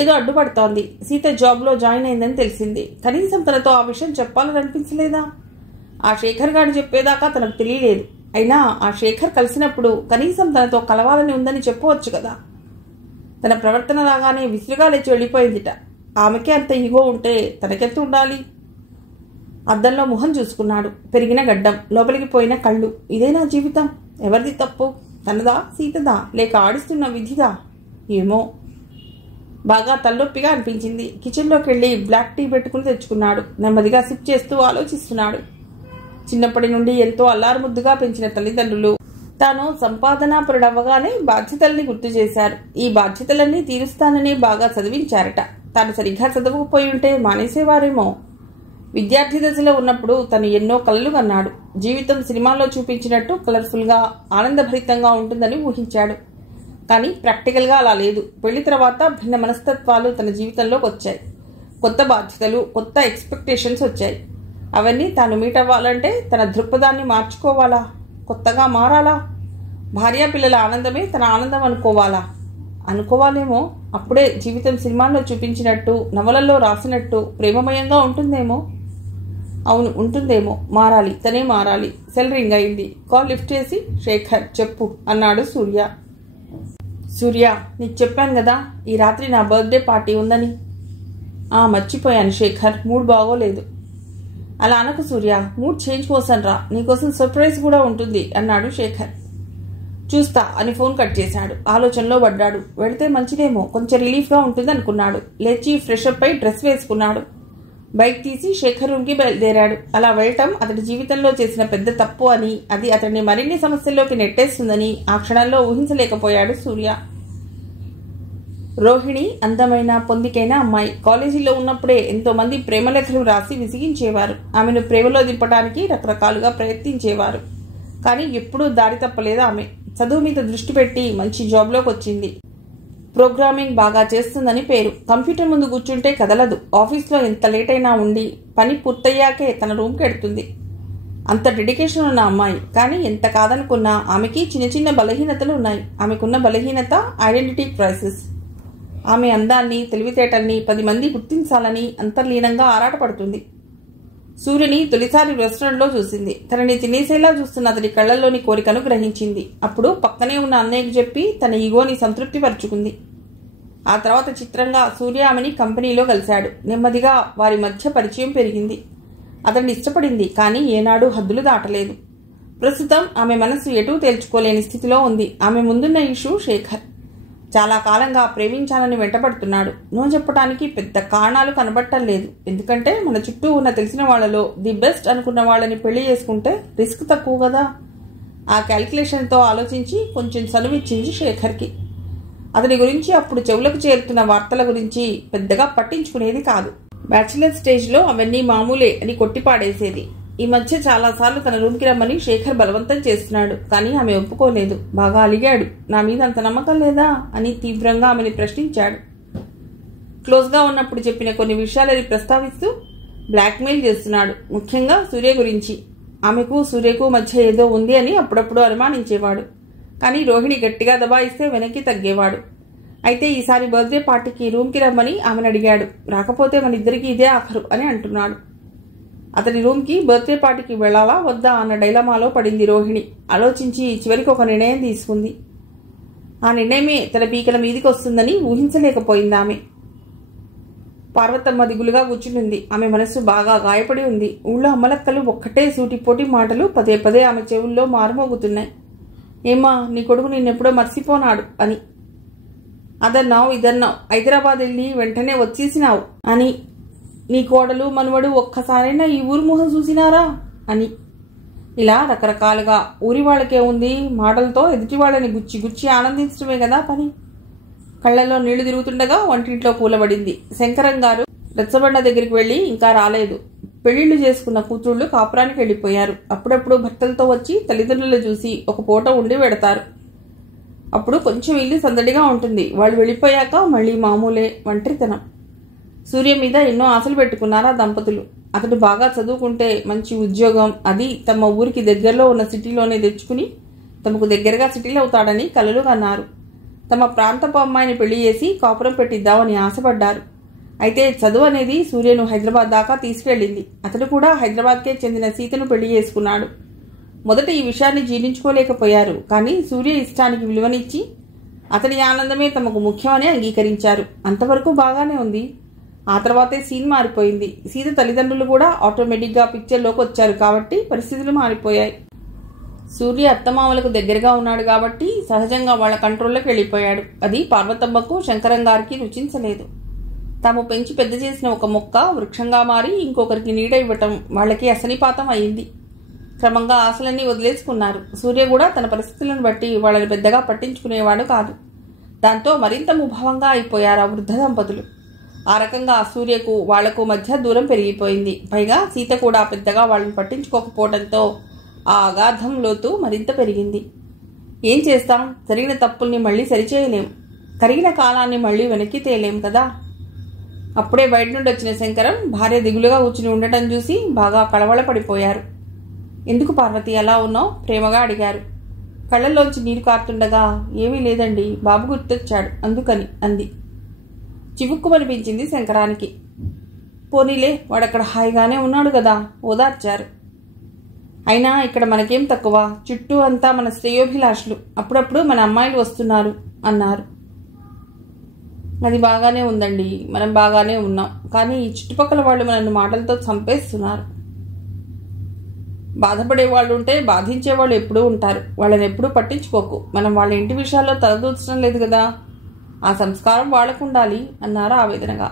ఏదో అడ్డుపడుతోంది. సీత జాబ్లో జాయిన్ అయిందని తెలిసింది. కనీసం తనతో ఆ విషయం చెప్పాలని అనిపించలేదా? ఆ శేఖర్ గారు చెప్పేదాకా తనకు తెలియలేదు. అయినా ఆ శేఖర్ కలిసినప్పుడు కనీసం తనతో కలవాలని ఉందని చెప్పవచ్చు కదా. తన ప్రవర్తన రాగానే విసురుగా లేచి వెళ్ళిపోయిందిట. ఆమెకే అంత ఈగో ఉంటే తనకెంత ఉండాలి? అద్దంలో ముఖం చూసుకున్నాడు. పెరిగిన గడ్డం, లోపలికి పోయిన కళ్ళు. ఇదేనా జీవితం? ఎవరిది తప్పు? తనదా, సీతదా, లేక ఆడిస్తున్న విధిదా? ఏమో. బాగా తలనొప్పిగా అనిపించింది. కిచెన్లోకి వెళ్ళి బ్లాక్ టీ పెట్టుకుని తెచ్చుకున్నాడు. నెమ్మదిగా సిప్ చేస్తూ ఆలోచిస్తున్నాడు. చిన్నప్పటి నుండి ఎంతో అల్లారుముద్దుగా పెంచిన తల్లిదండ్రులు తాను సంపాదనాపరుడవ్వగానే బాధ్యతల్ని గుర్తు చేశారు. ఈ బాధ్యతలన్నీ తీరుస్తానని బాగా చదివించారట. తాను సరిగ్గా చదవకపోయి ఉంటే మానేసేవారేమో. విద్యార్థి దశలో ఉన్నప్పుడు తను ఎన్నో కలలు కన్నాడు. జీవితం సినిమాల్లో చూపించినట్టు కలర్ఫుల్గా, ఆనందభరితంగా ఉంటుందని ఊహించాడు. కానీ ప్రాక్టికల్గా అలా లేదు. పెళ్లి తర్వాత భిన్న మనస్తత్వాలు తన జీవితంలోకి వచ్చాయి. కొత్త బాధ్యతలు, కొత్త ఎక్స్పెక్టేషన్స్ వచ్చాయి. అవన్నీ తాను మీట్ అవ్వాలంటే తన దృక్పథాన్ని మార్చుకోవాలా? కొత్తగా మారాలా? భార్యాపిల్లల ఆనందమే తన ఆనందం అనుకోవాలా? అనుకోవాలేమో. అప్పుడే జీవితం సినిమాల్లో చూపించినట్టు, నవలల్లో రాసినట్టు ప్రేమమయంగా ఉంటుందేమో. అవును, ఉంటుందేమో. మారాలి, తనే మారాలి. సెల్ రింగ్ అయింది. కాల్ లిఫ్ట్ చేసి శేఖర్ చెప్పు అన్నాడు సూర్య. సూర్య, నీకు చెప్పాను కదా ఈ రాత్రి నా బర్త్డే పార్టీ ఉందని. మర్చిపోయాను శేఖర్, మూడ్ బాగోలేదు. అలా అనకు సూర్య, మూడ్ చేంజ్ కోసం రా, నీకోసం సర్ప్రైజ్ కూడా ఉంటుంది అన్నాడు శేఖర్. చూస్తా అని ఫోన్ కట్ చేశాడు. ఆలోచనలో పడ్డాడు. వెళితే మంచిదేమో, కొంచెం రిలీఫ్గా ఉంటుంది అనుకున్నాడు. లేచి ఫ్రెష్ అప్ అయి డ్రెస్ వేసుకున్నాడు. బైక్ తీసి శేఖర్ రూమ్కి బయలుదేరాడు. అలా వెళ్ళటం అతడి జీవితంలో చేసిన పెద్ద తప్పు అని, అది అతడిని మరిన్ని సమస్యల్లోకి నెట్టేస్తుందని ఆ క్షణంలో ఊహించలేకపోయాడు సూర్య. రోహిణి అందమైన, పొందికైన అమ్మాయి. కాలేజీలో ఉన్నప్పుడే ఎంతో మంది ప్రేమలేఖలు రాసి విసిగించేవారు. ఆమెను ప్రేమలో దింపడానికి రకరకాలుగా ప్రయత్నించేవారు. కానీ ఎప్పుడూ దారి తప్పలేదు ఆమె. చదువు మీద దృష్టి పెట్టి మంచి జాబ్లోకి వచ్చింది. ప్రోగ్రామింగ్ బాగా చేస్తుందని పేరు. కంప్యూటర్ ముందు కూర్చుంటే కదలదు. ఆఫీస్లో ఎంత లేట్ అయినా ఉండి పని పూర్తయ్యాకే తన రూమ్కి ఎడుతుంది. అంత డెడికేషన్ ఉన్న అమ్మాయి. కానీ ఎంత కాదనుకున్నా ఆమెకి చిన్న చిన్న బలహీనతలు ఉన్నాయి. ఆమెకున్న బలహీనత ఐడెంటిటీ క్రైసిస్. ఆమె అందాన్ని, తెలివితేటల్ని 10 మంది గుర్తించాలని అంతర్లీనంగా ఆరాటపడుతుంది. సూర్యుని తొలిసారి రెస్టారెంట్లో చూసింది. తనని తినేసేలా చూస్తున్న అతడి కళ్లల్లోని కోరికను గ్రహించింది. అప్పుడు పక్కనే ఉన్న అన్నయ్యకు చెప్పి తన ఈగోని సంతృప్తి పరుచుకుంది. ఆ తర్వాత చిత్రంగా సూర్య ఆమెని కంపెనీలో కలిశాడు. నెమ్మదిగా వారి మధ్య పరిచయం పెరిగింది. అతన్ని ఇష్టపడింది, కానీ ఏనాడు హద్దులు దాటలేదు. ప్రస్తుతం ఆమె మనసు ఎటూ తేల్చుకోలేని స్థితిలో ఉంది. ఆమె ముందున్న ఇష్యూ శేఖర్. చాలా కాలంగా ప్రేమించాలని వెంటపడుతున్నాడు. నో చెప్పడానికి పెద్ద కారణాలు కనబడటం లేదు. ఎందుకంటే మన చుట్టూ ఉన్న తెలిసిన వాళ్లలో ది బెస్ట్ అనుకున్న వాళ్ళని పెళ్లి చేసుకుంటే రిస్క్ తక్కువ కదా. ఆ క్యాల్కులేషన్తో ఆలోచించి కొంచెం చనువిచ్చింది శేఖర్కి. అతని గురించి అప్పుడు చెవులకు చేరుతున్న వార్తల గురించి పెద్దగా పట్టించుకునేది కాదు. బ్యాచిలర్ స్టేజ్లో అవన్నీ మామూలే అని కొట్టిపాడేసేది. ఈ మధ్య చాలాసార్లు తన రూమ్కి రమ్మని శేఖర్ బలవంతం చేస్తున్నాడు. కానీ ఆమె ఒప్పుకోలేదు. బాగా అలిగాడు. నా మీద అంత నమ్మకం లేదా అని తీవ్రంగా ఆమెని ప్రశ్నించాడు. క్లోజ్గా ఉన్నప్పుడు చెప్పిన కొన్ని విషయాలని ప్రస్తావిస్తూ బ్లాక్మెయిల్ చేస్తున్నాడు. ముఖ్యంగా సూర్య గురించి. ఆమెకు సూర్యకు మధ్య ఏదో ఉంది అని అప్పుడప్పుడు అనుమానించేవాడు. కానీ రోహిణి గట్టిగా దబాయిస్తే వెనక్కి తగ్గేవాడు. అయితే ఈసారి బర్త్డే పార్టీకి రూమ్కి రమ్మని ఆమెను అడిగాడు. రాకపోతే మన ఇద్దరికి ఇదే ఆఖరు అని అంటున్నాడు. అతని రూమ్కి బర్త్డే పార్టీకి వెళ్లాలా వద్దా అన్న డైలమాలో పడింది రోహిణి. ఆలోచించి చివరికి ఒక నిర్ణయం తీసుకుంది. ఆ నిర్ణయమే తన పీకల మీదికి వస్తుందని ఊహించలేకపోయింది ఆమె. పార్వతమ్మ దిగులుగా కూర్చుంది. ఆమె మనస్సు బాగా గాయపడి ఉంది. ఊళ్ళో అమ్మలక్కలు ఒక్కటే సూటిపోటి మాటలు పదే పదే ఆమె చెవుల్లో మారుమోగుతున్నాయి. ఏమా, నీ కొడుకు నిన్నెప్పుడో మర్చిపోనాడు అని. అదన్నావు, ఇదన్నావు, హైదరాబాద్ వెళ్ళి వెంటనే వచ్చేసినావు అని. నీ కోడలు మనవడు ఒక్కసారైనా ఈ ఊరు మొహం చూసినారా అని. ఇలా రకరకాలుగా. ఊరి వాళ్ళకే ఉంది, మాటలతో ఎదుటి వాళ్ళని గుచ్చి గుచ్చి ఆనందించడమే కదా పని. కళ్లలో నీళ్లు తిరుగుతుండగా వంటింట్లో కూలబడింది. శంకరం గారు రచ్చబండ దగ్గరికి వెళ్లి ఇంకా రాలేదు. పెళ్లిళ్లు చేసుకున్న కూతుళ్లు కాపురానికి వెళ్లిపోయారు. అప్పుడప్పుడు భర్తలతో వచ్చి తల్లిదండ్రులు చూసి ఒక పూట ఉండి వెడతారు. అప్పుడు కొంచెం ఇల్లు సందడిగా ఉంటుంది. వాళ్ళు వెళ్ళిపోయాక మళ్లీ మామూలే ఒంటరితనం. సూర్య మీద ఎన్నో ఆశలు పెట్టుకున్నారు ఆ దంపతులు. అతడు బాగా చదువుకుంటే మంచి ఉద్యోగం, అది తమ ఊరికి దగ్గరలో ఉన్న సిటీలోనే తెచ్చుకుని తమకు దగ్గరగా సెటిల్ అవుతాడని కలలు కన్నారు. తమ ప్రాంతపు అమ్మాయిని పెళ్లి చేసి కాపురం పెట్టిద్దామని ఆశపడ్డారు. అయితే చదువు అనేది సూర్యను హైదరాబాద్ దాకా తీసుకెళ్లింది. అతడు కూడా హైదరాబాద్కే చెందిన సీతను పెళ్లి చేసుకున్నాడు. మొదట ఈ విషయాన్ని జీర్ణించుకోలేకపోయారు. కానీ సూర్య ఇష్టానికి విలువనిచ్చి అతడి ఆనందమే తమకు ముఖ్యమని అంగీకరించారు. అంతవరకు బాగానే ఉంది. ఆ తర్వాతే సీన్ మారిపోయింది. సీత తల్లిదండ్రులు కూడా ఆటోమేటిక్గా పిక్చర్లోకి వచ్చారు కాబట్టి పరిస్థితులు మారిపోయాయి. సూర్య అత్తమామలకు దగ్గరగా ఉన్నాడు కాబట్టి సహజంగా వాళ్ల కంట్రోల్లోకి వెళ్ళిపోయాడు. అది పార్వతమ్మకు శంకరం గారికి రుచించలేదు. తాము పెంచి పెద్ద చేసిన ఒక మొక్క వృక్షంగా మారి ఇంకొకరికి నీడ ఇవ్వటం వాళ్లకి అసనిపాతం అయింది. క్రమంగా ఆశలన్నీ వదిలేసుకున్నారు. సూర్య కూడా తన పరిస్థితులను బట్టి వాళ్ళని పెద్దగా పట్టించుకునేవాడు కాదు. దాంతో మరింత ముభావంగా అయిపోయారు ఆ వృద్ధ దంపతులు. ఆ రకంగా సూర్యకు వాళ్లకు మధ్య దూరం పెరిగిపోయింది. పైగా సీత కూడా పెద్దగా వాళ్ళని పట్టించుకోకపోవడంతో ఆ అగాధం లోతు మరింత పెరిగింది. ఏం చేస్తాం, జరిగిన తప్పుల్ని మళ్లీ సరిచేయలేం, కరిగిన కాలాన్ని మళ్లీ వెనక్కి తేలేం కదా. అప్పుడే బయట నుండి వచ్చిన శంకరం భార్య దిగులుగా కూర్చుని ఉండటం చూసి బాగా కళవళపడిపోయారు. ఎందుకు పార్వతి అలా ఉన్నావు, ప్రేమగా అడిగారు. కళ్ళల్లోంచి నీరు కారుతుండగా ఏమీ లేదండి, బాబు గుర్తొచ్చాడు అందుకని అంది. చివుక్కుమనిపించింది శంకరానికి. పోనీలే, వాడక్కడ హాయిగానే ఉన్నాడు కదా, ఓదార్చారు. అయినా ఇక్కడ మనకేం తక్కువ, చుట్టూ అంతా మన శ్రేయోభిలాషులు, అప్పుడప్పుడు మన అమ్మాయిలు వస్తున్నారు అన్నారు. అది బాగానే ఉందండి, మనం బాగానే ఉన్నాం, కానీ ఈ చుట్టుపక్కల వాళ్ళు మనల్ని మాటలతో చంపేస్తున్నారు. బాధపడే వాళ్ళు ఉంటే బాధించేవాళ్ళు ఎప్పుడూ ఉంటారు. వాళ్ళని ఎప్పుడూ పట్టించుకోకు, మనం వాళ్ళ ఇంటి విషయాల్లో తలదూర్చడం లేదు కదా, ఆ సంస్కారం వాళ్ళకు ఉండాలి అన్నారు ఆవేదనగా.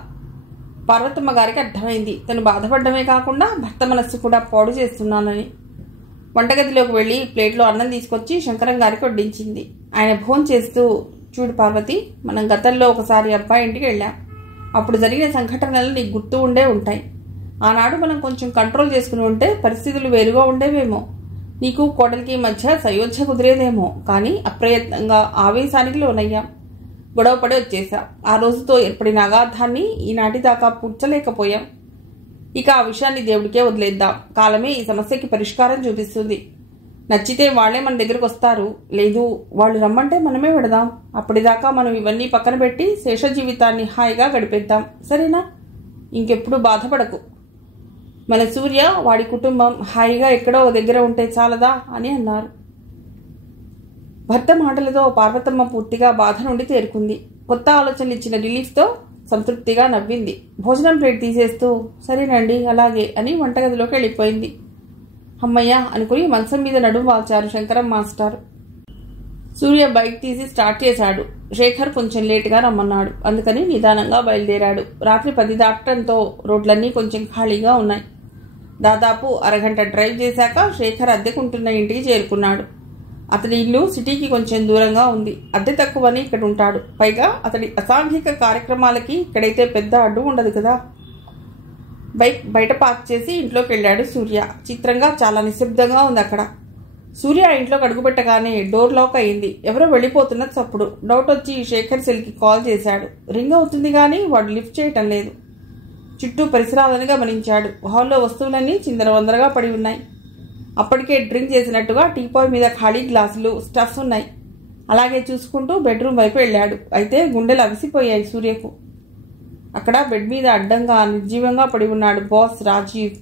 పార్వతమ్మ గారికి అర్థమైంది తను బాధపడమే కాకుండా భర్త మనస్సు కూడా పాడు చేస్తున్నానని. వంటగదిలోకి వెళ్లి ప్లేట్లో అన్నం తీసుకొచ్చి శంకరం గారికి వడ్డించింది. ఆయన భోజనం చేస్తూ, చూడు పార్వతి, మనం గతంలో ఒకసారి అబ్బాయి ఇంటికి వెళ్ళాం. అప్పుడు జరిగిన సంఘటనలు నీకు గుర్తు ఉండే ఉంటాయి. ఆనాడు మనం కొంచెం కంట్రోల్ చేసుకుని ఉంటే పరిస్థితులు వేరుగా ఉండేవేమో. నీకు కోడలికి మధ్య సయోధ్య కుదిరేదేమో. కానీ అప్రయత్నంగా ఆవేశానికి లోనయ్యాం, గొడవపడి వచ్చేశాం. ఆ రోజుతో ఏర్పడిన అగాధాన్ని ఈనాటి దాకా పూడ్చలేకపోయాం. ఇక ఆ విషయాన్ని దేవుడికే వదిలేద్దాం. కాలమే ఈ సమస్యకి పరిష్కారం చూపిస్తుంది. నచ్చితే వాళ్లే మన దగ్గరకు వస్తారు, లేదు వాళ్ళు రమ్మంటే మనమే పెడదాం. అప్పటిదాకా మనం ఇవన్నీ పక్కన పెట్టి శేష జీవితాన్ని హాయిగా గడిపేద్దాం, సరేనా? ఇంకెప్పుడు బాధపడకు. మన సూర్య, వాడి కుటుంబం హాయిగా ఎక్కడో దగ్గర ఉంటే చాలదా అని అన్నారు. భర్త మాటలతో పార్వతమ్మ పూర్తిగా బాధ నుండి తేరుకుంది. కొత్త ఆలోచనలు ఇచ్చిన రిలీఫ్తో సంతృప్తిగా నవ్వింది. భోజనం ప్లేట్ తీసేస్తూ, సరేనండి అలాగే అని వంటగదిలోకి వెళ్ళిపోయింది. అమ్మయ్య అనుకుని మంచం మీద నడుము వాల్చారు శంకరం మాస్టారు. సూర్య బైక్ తీసి స్టార్ట్ చేశాడు. శేఖర్ కొంచెం లేటుగా రమ్మన్నాడు, అందుకని నిదానంగా బయలుదేరాడు. రాత్రి 10 దాటంతో రోడ్లన్నీ కొంచెం ఖాళీగా ఉన్నాయి. దాదాపు అరగంట డ్రైవ్ చేశాక శేఖర్ అద్దెకుంటున్న ఇంటికి చేరుకున్నాడు. అతడి ఇల్లు సిటీకి కొంచెం దూరంగా ఉంది. అద్దె తక్కువని ఇక్కడ ఉంటాడు. పైగా అతడి అసాంఘిక కార్యక్రమాలకి ఇక్కడైతే పెద్ద అడ్డు ఉండదు కదా. బైక్ బయట పార్క్ చేసి ఇంట్లోకి వెళ్ళాడు సూర్య. చిత్రంగా చాలా నిశ్శబ్దంగా ఉంది అక్కడ. సూర్య ఇంట్లోకి అడుగుపెట్టగానే డోర్ లాక్ అయింది. ఎవరో వెళ్ళిపోతున్న చప్పుడు. డౌట్ వచ్చి శేఖర్ సెల్కి కాల్ చేశాడు. రింగ్ అవుతుంది కానీ వాడు లిఫ్ట్ చేయటం లేదు. చుట్టూ పరిసరాలను గమనించాడు. హాల్లో వస్తువులన్నీ చిందరవందరగా పడి ఉన్నాయి. అప్పటికే డ్రింక్ చేసినట్టుగా టీపాయ్ మీద ఖాళీ గ్లాసులు, స్టఫ్స్ ఉన్నాయి. అలాగే చూసుకుంటూ బెడ్రూమ్ వైపు వెళ్ళాడు. అయితే గుండెలు అవిసిపోయాయి సూర్యకు. అక్కడ బెడ్ మీద అడ్డంగా నిర్జీవంగా పడి ఉన్నాడు బాస్ రాజీవ్.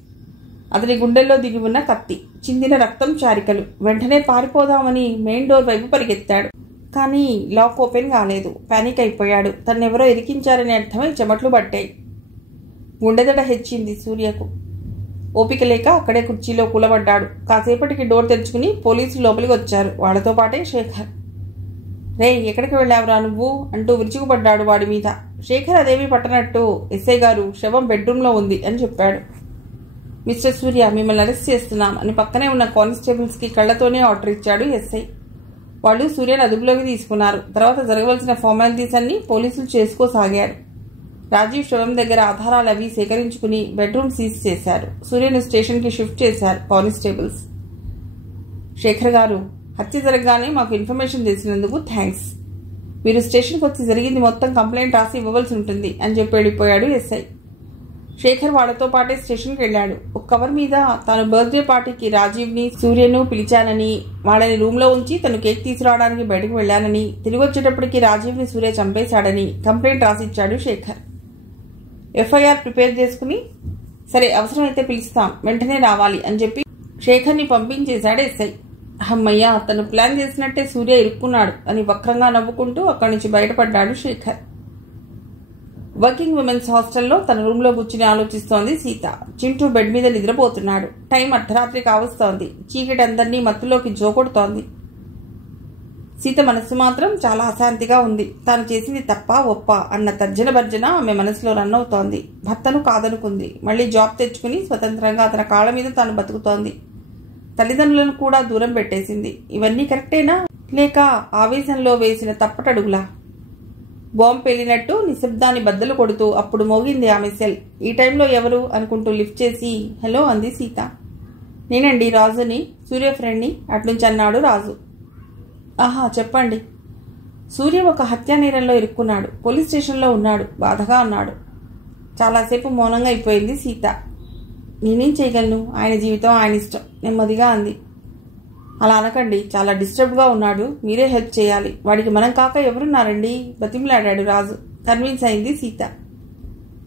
అతని గుండెల్లో దిగి ఉన్న కత్తి, చిందిన రక్తం చారికలు. వెంటనే పారిపోదామని మెయిన్ డోర్ వైపు పరిగెత్తాడు. కానీ లాక్ ఓపెన్ కాలేదు. పానిక్ అయిపోయాడు. తన్నెవరో ఇరికించారని అర్థమై చెమట్లు పట్టాయి. గుండెదడ హెచ్చింది సూర్యకు. ఓపిక లేక అక్కడే కుర్చీలో కూలబడ్డాడు. కాసేపటికి డోర్ తెరుచుకుని పోలీసులు లోపలికి వచ్చారు. వాళ్లతో పాటే శేఖర్. రే, ఎక్కడికి వెళ్ళావురా నువ్వు అంటూ విరుచుకుపడ్డాడు వాడి మీద. శేఖర్ అదేమీ పట్టనట్టు, ఎస్ఐ గారు, శవం బెడ్రూమ్లో ఉంది అని చెప్పాడు. మిస్టర్ సూర్య, మిమ్మల్ని అరెస్ట్ చేస్తున్నాం అని పక్కనే ఉన్న కానిస్టేబుల్స్కి కళ్లతోనే ఆర్డర్ ఇచ్చాడు ఎస్ఐ. వాళ్ళు సూర్యను అదుపులోకి తీసుకున్నారు. తర్వాత జరగవలసిన ఫార్మాలిటీస్ అన్ని పోలీసులు చేసుకోసాగారు. రాజీవ్ శవం దగ్గర ఆధారాలు అవి సేకరించుకుని బెడ్రూమ్ సీజ్ చేశారు. సూర్యను స్టేషన్కి షిఫ్ట్ చేశారు కానిస్టేబుల్స్. శేఖర్ గారు, హత్య జరగగానే మాకు ఇన్ఫర్మేషన్ తెలిసినందుకు థ్యాంక్స్. మీరు స్టేషన్కి వచ్చి జరిగింది మొత్తం కంప్లైంట్ రాసి ఇవ్వవలసి ఉంటుంది అని చెప్పి వెళ్ళిపోయాడు ఎస్ఐ. శేఖర్ వాళ్లతో పాటే స్టేషన్కి వెళ్ళాడు. ఒక కవర్ మీద తాను బర్త్డే పార్టీకి రాజీవ్ని సూర్యను పిలిచానని, వాళ్ళని రూమ్లో ఉంచి తను కేక్ తీసుకురావడానికి బయటకు వెళ్లానని, తిరిగి వచ్చేటప్పటికి రాజీవ్ని సూర్య చంపేశాడని కంప్లైంట్ రాసిచ్చాడు శేఖర్. ఎఫ్ఐఆర్ ప్రిపేర్ చేసుకుని, సరే అవసరమైతే పిలుస్తాం, వెంటనే రావాలి అని చెప్పి శేఖర్ని పంపించేశాడు ఎస్ఐ. అమ్మయ్య, తను ప్లాన్ చేసినట్టే సూర్య ఇరుక్కున్నాడు అని వక్రంగా నవ్వుకుంటూ అక్కడి నుంచి బయటపడ్డాడు శేఖర్. వర్కింగ్ విమెన్స్ హాస్టల్లో తన రూమ్లో కూర్చుని ఆలోచిస్తోంది సీత. చింటూ బెడ్ మీద నిద్రపోతున్నాడు. టైం అర్ధరాత్రి కావస్తోంది. చీకటి అందరినీ మత్తులోకి జోకొడుతోంది. సీత మనస్సు మాత్రం చాలా అశాంతిగా ఉంది. తాను చేసింది తప్ప ఒప్ప అన్న తర్జన భర్జన ఆమె మనసులో రన్ అవుతోంది. భర్తను కాదనుకుంది. మళ్లీ జాబ్ తెచ్చుకుని స్వతంత్రంగా తన కాళ్ల మీద తాను బతుకుతోంది. తల్లిదండ్రులను కూడా దూరం పెట్టేసింది. ఇవన్నీ కరెక్టేనా, లేక ఆవేశంలో వేసిన తప్పటడుగులా? బాంబు పేలినట్టు నిశ్శబ్దాన్ని బద్దలు కొడుతూ అప్పుడు మోగింది ఆమె సెల్. ఈ టైంలో ఎవరు అనుకుంటూ లిఫ్ట్ చేసి హలో అంది సీత. నేనండి, రాజుని, సూర్య ఫ్రెండ్ని అట్నుంచి అన్నాడు రాజు. ఆహా, చెప్పండి. సూర్య ఒక హత్యా నేరంలో ఇరుక్కున్నాడు. పోలీస్ స్టేషన్లో ఉన్నాడు. బాధగా అన్నాడు. చాలాసేపు మౌనంగా అయిపోయింది సీత. నేనేం చేయగలను, ఆయన జీవితం ఆయన ఇష్టం, నెమ్మదిగా అంది. అలా అనకండి, చాలా డిస్టర్బ్గా ఉన్నాడు, మీరే హెల్ప్ చేయాలి. వాడికి మనం కాక ఎవరున్నారండి, బతిమలాడాడు రాజు. కన్విన్స్ అయింది సీత.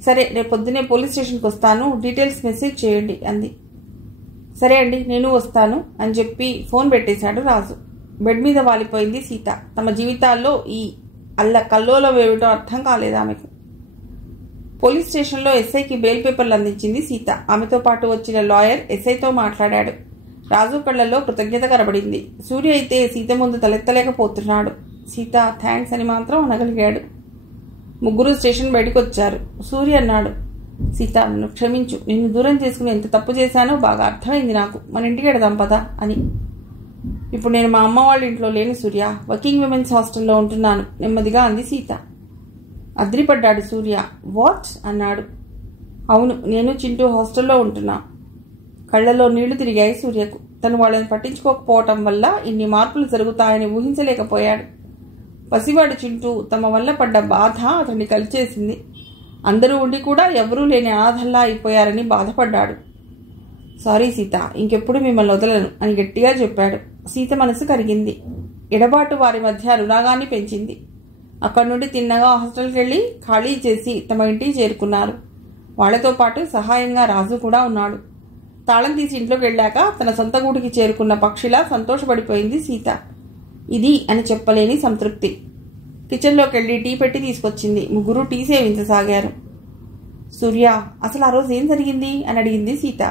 సరే, రేపు పొద్దునే పోలీస్ స్టేషన్కి వస్తాను, డీటెయిల్స్ మెసేజ్ చేయండి అంది. సరే అండి, నేను వస్తాను అని చెప్పి ఫోన్ పెట్టేశాడు రాజు. బెడ్ మీద వాలిపోయింది సీత. తమ జీవితాల్లో ఈ కల్లోలం ఏమిటో అర్థం కాలేదు ఆమెకు. పోలీస్ స్టేషన్లో ఎస్ఐకి బెయిల్ పేపర్లు అందించింది సీత. ఆమెతో పాటు వచ్చిన లాయర్ ఎస్ఐతో మాట్లాడాడు. రాజు కళ్లలో కృతజ్ఞత కనబడింది. సూర్య అయితే సీత ముందు తలెత్తలేకపోతున్నాడు. సీత థ్యాంక్స్ అని మాత్రం అనగలిగాడు. ముగ్గురు స్టేషన్ బయటకు వచ్చారు. సూర్య అన్నాడు, సీత నన్ను క్షమించు, నిన్ను దూరం చేసుకుని ఎంత తప్పు చేశానో బాగా అర్థమైంది నాకు. మన ఇంటికి వెడదాం పదా అని. ఇప్పుడు నేను మా అమ్మ వాళ్ళ ఇంట్లో లేను సూర్య, వర్కింగ్ విమెన్స్ హాస్టల్లో ఉంటున్నాను, నెమ్మదిగా అంది సీత. అద్రిపడ్డాడు సూర్య. వాట్ అన్నాడు. అవును, నేను చింటూ హాస్టల్లో ఉంటున్నా. కళ్లలో నీళ్లు తిరిగాయి సూర్యకు. తను వాళ్ళని పట్టించుకోకపోవటం వల్ల ఇన్ని మార్పులు జరుగుతాయని ఊహించలేకపోయాడు. పసివాడు చింటూ తమ వల్ల పడ్డ బాధ అతన్ని కలిచేసింది. అందరూ ఉండి కూడా ఎవరూ లేని అనాథల్లా అయిపోయారని బాధపడ్డాడు. సారీ సీత, ఇంకెప్పుడు మిమ్మల్ని వదలను అని గట్టిగా చెప్పాడు. సీత మనసు కరిగింది. ఎడబాటు వారి మధ్య అనురాగాన్ని పెంచింది. అక్కడి నుండి తిన్నగా హాస్టల్కి వెళ్లి ఖాళీ చేసి తమ ఇంటికి చేరుకున్నారు. వాళ్లతో పాటు సహాయంగా రాజు కూడా ఉన్నాడు. తాళం తీసి ఇంట్లోకి వెళ్ళాక తన సొంత గూటికి చేరుకున్న పక్షిలా సంతోషపడిపోయింది సీత. ఇది అని చెప్పలేని సంతృప్తి. కిచెన్లోకి వెళ్లి టీ పెట్టి తీసుకొచ్చింది. ముగ్గురు టీ సేవించసాగారు. సూర్య, అసలు ఆ రోజు ఏం జరిగింది అని అడిగింది సీత.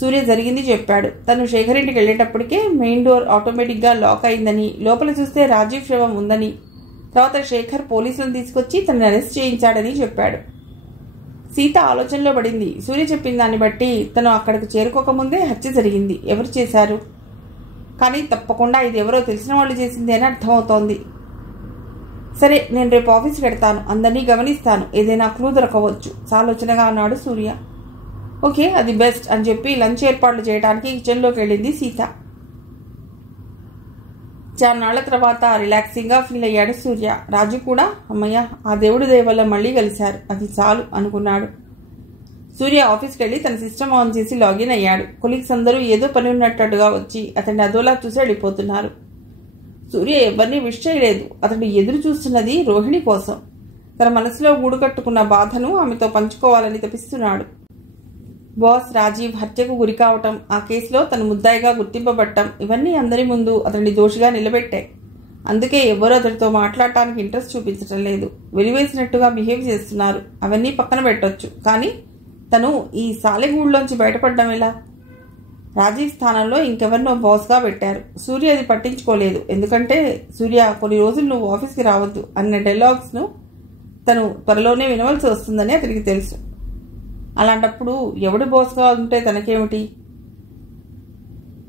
సూర్య జరిగింది చెప్పాడు. తను శేఖర్ ఇంటికి వెళ్లేటప్పటికే మెయిన్ డోర్ ఆటోమేటిక్గా లాక్ అయిందని, లోపల చూస్తే రాజీవ్ శవం ఉందని, తర్వాత శేఖర్ పోలీసులను తీసుకొచ్చి తనని అరెస్ట్ చేయించాడని చెప్పాడు. సీత ఆలోచనలో పడింది. సూర్య చెప్పిన దాన్ని బట్టి తను అక్కడికి చేరుకోకముందే హత్య జరిగింది. ఎవరు చేశారు? కానీ తప్పకుండా ఇది ఎవరో తెలిసిన వాళ్ళు చేసింది అని అర్థమవుతోంది. సరే, నేను రేపు ఆఫీస్కి వెడతాను, అందరినీ గమనిస్తాను, ఏదైనా క్లూ దొరకవచ్చు సాలోచనగా అన్నాడు సూర్య. ఓకే, అది బెస్ట్ అని చెప్పి లంచ్ ఏర్పాట్లు చేయడానికి కిచెన్లోకి వెళ్ళింది సీత. చాన్నాళ్ల తర్వాత రిలాక్సింగ్గా ఫీల్ అయ్యాడు సూర్య. రాజు కూడా అమ్మయ్య, ఆ దేవుడి దయ వల్ల మళ్లీ కలిశారు, అది చాలు అనుకున్నాడు. సూర్య ఆఫీస్కి వెళ్లి తన సిస్టమ్ ఆన్ చేసి లాగిన్ అయ్యాడు. కొలీగ్స్ అందరూ ఏదో పని ఉన్నట్టుగా వచ్చి అతన్ని అదోలా చూసి వెళ్ళిపోతున్నారు. సూర్య ఎవరిని విష్ చేయలేదు. అతడు ఎదురు చూస్తున్నది రోహిణి కోసం. తన మనసులో గూడు కట్టుకున్న బాధను ఆమెతో పంచుకోవాలని తపిస్తున్నాడు. బాస్ రాజీవ్ హత్యకు గురికావటం, ఆ కేసులో తను ముద్దాయిగా గుర్తింపబడటం, ఇవన్నీ అందరి ముందు అతన్ని దోషిగా నిలబెట్టాయి. అందుకే ఎవరూ అతడితో మాట్లాడటానికి ఇంట్రెస్ట్ చూపించటం లేదు. వెలివేసినట్టుగా బిహేవ్ చేస్తున్నారు. అవన్నీ పక్కన పెట్టొచ్చు, కానీ తను ఈ సాలెగూడులోంచి బయటపడడం ఎలా? రాజీవ్ స్థానంలో ఇంకెవరినో బాస్గా పెట్టారు. సూర్య అది పట్టించుకోలేదు. ఎందుకంటే సూర్య కొన్ని రోజులు నువ్వు ఆఫీస్కి రావద్దు అన్న డైలాగ్స్ను తను త్వరలోనే వినవలసి వస్తుందని అతనికి తెలుసు. అలాంటప్పుడు ఎవడు బాస్గా ఉంటే తనకేమిటి?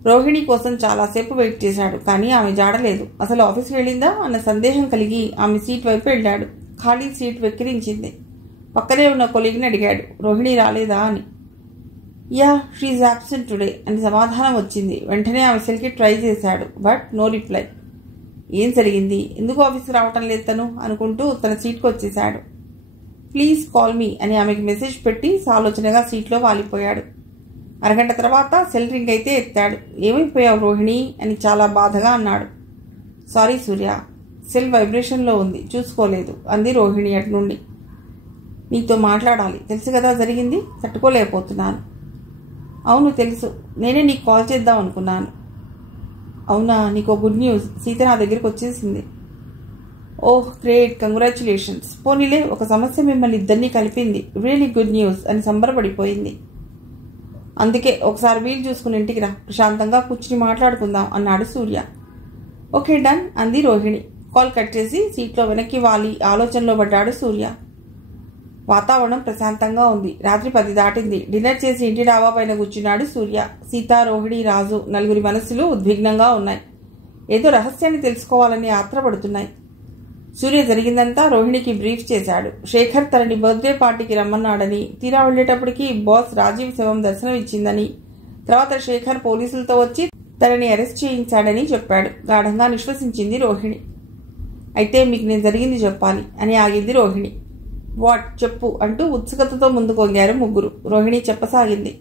రోహిణి కోసం చాలాసేపు వెయిట్ చేశాడు, కానీ ఆమె జాడలేదు. అసలు ఆఫీస్కి వెళ్ళిందా అన్న సందేహం కలిగి ఆమె సీట్ వైపు వెళ్ళాడు. ఖాళీ సీట్ వెక్కిరించింది. పక్కనే ఉన్న కొలీగ్ని అడిగాడు, రోహిణి రాలేదా అని. యా, షీఈ్ యాబ్సెంట్ టుడే అని సమాధానం వచ్చింది. వెంటనే ఆమె సెల్కి ట్రై చేశాడు, బట్ నో రిప్లై. ఏం జరిగింది, ఎందుకు ఆఫీస్కి రావటం లేదు తను అనుకుంటూ తన సీట్కి వచ్చేశాడు. ప్లీజ్ కాల్ మీ అని ఆమెకి మెసేజ్ పెట్టి సాలోచనగా సీట్లో వాలిపోయాడు. అరగంట తర్వాత సెల్ రింగ్ అయితే ఎత్తాడు. ఏమైపోయావు రోహిణి అని చాలా బాధగా అన్నాడు. సారీ సూర్య, సెల్ వైబ్రేషన్లో ఉంది, చూసుకోలేదు అంది రోహిణి అటు నుండి. నీతో మాట్లాడాలి, తెలుసు కదా జరిగింది, తట్టుకోలేకపోతున్నాను. అవును తెలుసు, నేనే నీకు కాల్ చేద్దాం అనుకున్నాను. అవునా, నీకు గుడ్ న్యూస్, సీత నా దగ్గరికి వచ్చేసింది. Oh great, congratulations. పోనీలే, ఒక సమస్య మిమ్మల్ని ఇద్దరినీ కలిపింది, రియలీ గుడ్ న్యూస్ అని సంబరపడిపోయింది. అందుకే ఒకసారి వీలు చూసుకుని ఇంటికి రా, ప్రశాంతంగా కూర్చుని మాట్లాడుకుందాం అన్నాడు సూర్య. ఓకే డన్ అంది రోహిణి. కాల్ కట్ చేసి సీట్లో వెనక్కి వాలి ఆలోచనలో పడ్డాడు సూర్య. వాతావరణం ప్రశాంతంగా ఉంది. రాత్రి 10 దాటింది. డిన్నర్ చేసి ఇంటి డాబా పైన కూర్చున్నాడు సూర్య. సీత, రోహిణి, రాజు నలుగురి మనసులు ఉద్విగ్నంగా ఉన్నాయి. ఏదో రహస్యాన్ని తెలుసుకోవాలని ఆత్రపడుతున్నాయి. సూర్య జరిగిందంతా రోహిణికి బ్రీఫ్ చేశాడు. శేఖర్ తనని బర్త్డే పార్టీకి రమ్మన్నాడని, తీరా వెళ్లేటప్పటికి బాస్ రాజీవ్ శవం దర్శనం ఇచ్చిందని, తర్వాత శేఖర్ పోలీసులతో వచ్చి తనని అరెస్ట్ చేయించాడని చెప్పాడు. గాఢంగా నిశ్వసించింది రోహిణి. అయితే మీకు నేను జరిగింది చెప్పాలి అని ఆగింది రోహిణి. వాట్, చెప్పు అంటూ ఉత్సుకతతో ముందుకు వంగారు ముగ్గురు. రోహిణి చెప్పసాగింది.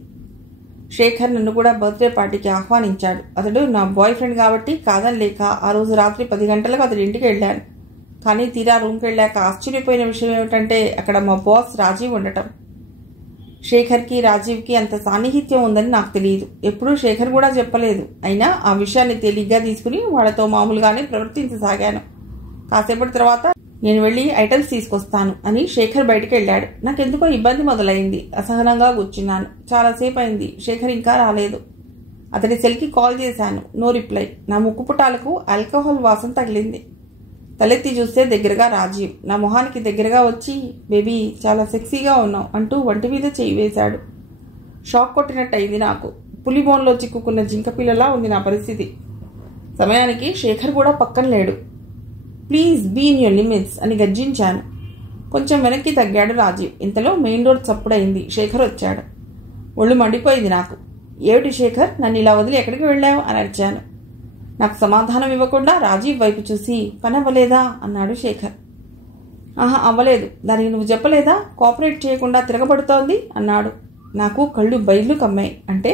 శేఖర్ నన్ను కూడా బర్త్డే పార్టీకి ఆహ్వానించాడు. అతడు నా బాయ్ ఫ్రెండ్ కాబట్టి కాదనలేక ఆ రోజు రాత్రి 10 గంటలకు అతడి ఇంటికి వెళ్ళాను. కానీ తీరా రూమ్కి వెళ్ళాక ఆశ్చర్యపోయిన విషయం ఏమిటంటే అక్కడ మా బాస్ రాజీవ్ ఉండటం. శేఖర్కి రాజీవ్కి అంత సాన్నిహిత్యం ఉందని నాకు తెలియదు. ఎప్పుడూ శేఖర్ కూడా చెప్పలేదు. అయినా ఆ విషయాన్ని తేలిగ్గా తీసుకుని వాళ్ళతో మామూలుగానే ప్రవర్తించసాగాను. కాసేపటి తర్వాత నేను వెళ్ళి ఐటమ్స్ తీసుకొస్తాను అని శేఖర్ బయటికి వెళ్ళాడు. నాకెందుకో ఇబ్బంది మొదలైంది. అసహనంగా కూర్చున్నాను. చాలాసేపు అయింది. శేఖర్ ఇంకా రాలేదు. అతడి సెల్కి కాల్ చేశాను, నో రిప్లై. నా ముక్కుపుటాలకు ఆల్కహాల్ వాసన తగిలింది. తలెత్తి చూస్తే దగ్గరగా రాజీవ్. నా మొహానికి దగ్గరగా వచ్చి, బేబీ చాలా సెక్సీగా ఉన్నావు అంటూ వంటి మీద చేయి వేశాడు. షాక్ కొట్టినట్టు అయింది నాకు. పులి బోన్లో చిక్కుకున్న జింకపిల్లలా ఉంది నా పరిస్థితి. సమయానికి శేఖర్ కూడా పక్కన లేడు. Please be in your limits అని గర్జించాను. కొంచెం వెనక్కి తగ్గాడు రాజీవ్. ఇంతలో మెయిన్ రోడ్ చప్పుడైంది. శేఖర్ వచ్చాడు. ఒళ్ళు మండిపోయింది నాకు. ఏమిటి శేఖర్, నన్ను ఇలా వదిలి ఎక్కడికి వెళ్ళావు అని అరిచాను. నాకు సమాధానం ఇవ్వకుండా రాజీవ్ వైపు చూసి, పని అవ్వలేదా అన్నాడు శేఖర్. ఆహా, అవ్వలేదు. దానికి నువ్వు చెప్పలేదా, కోఆపరేట్ చేయకుండా తిరగబడుతోంది అన్నాడు. నాకు కళ్ళు బయలు కమ్మాయి. అంటే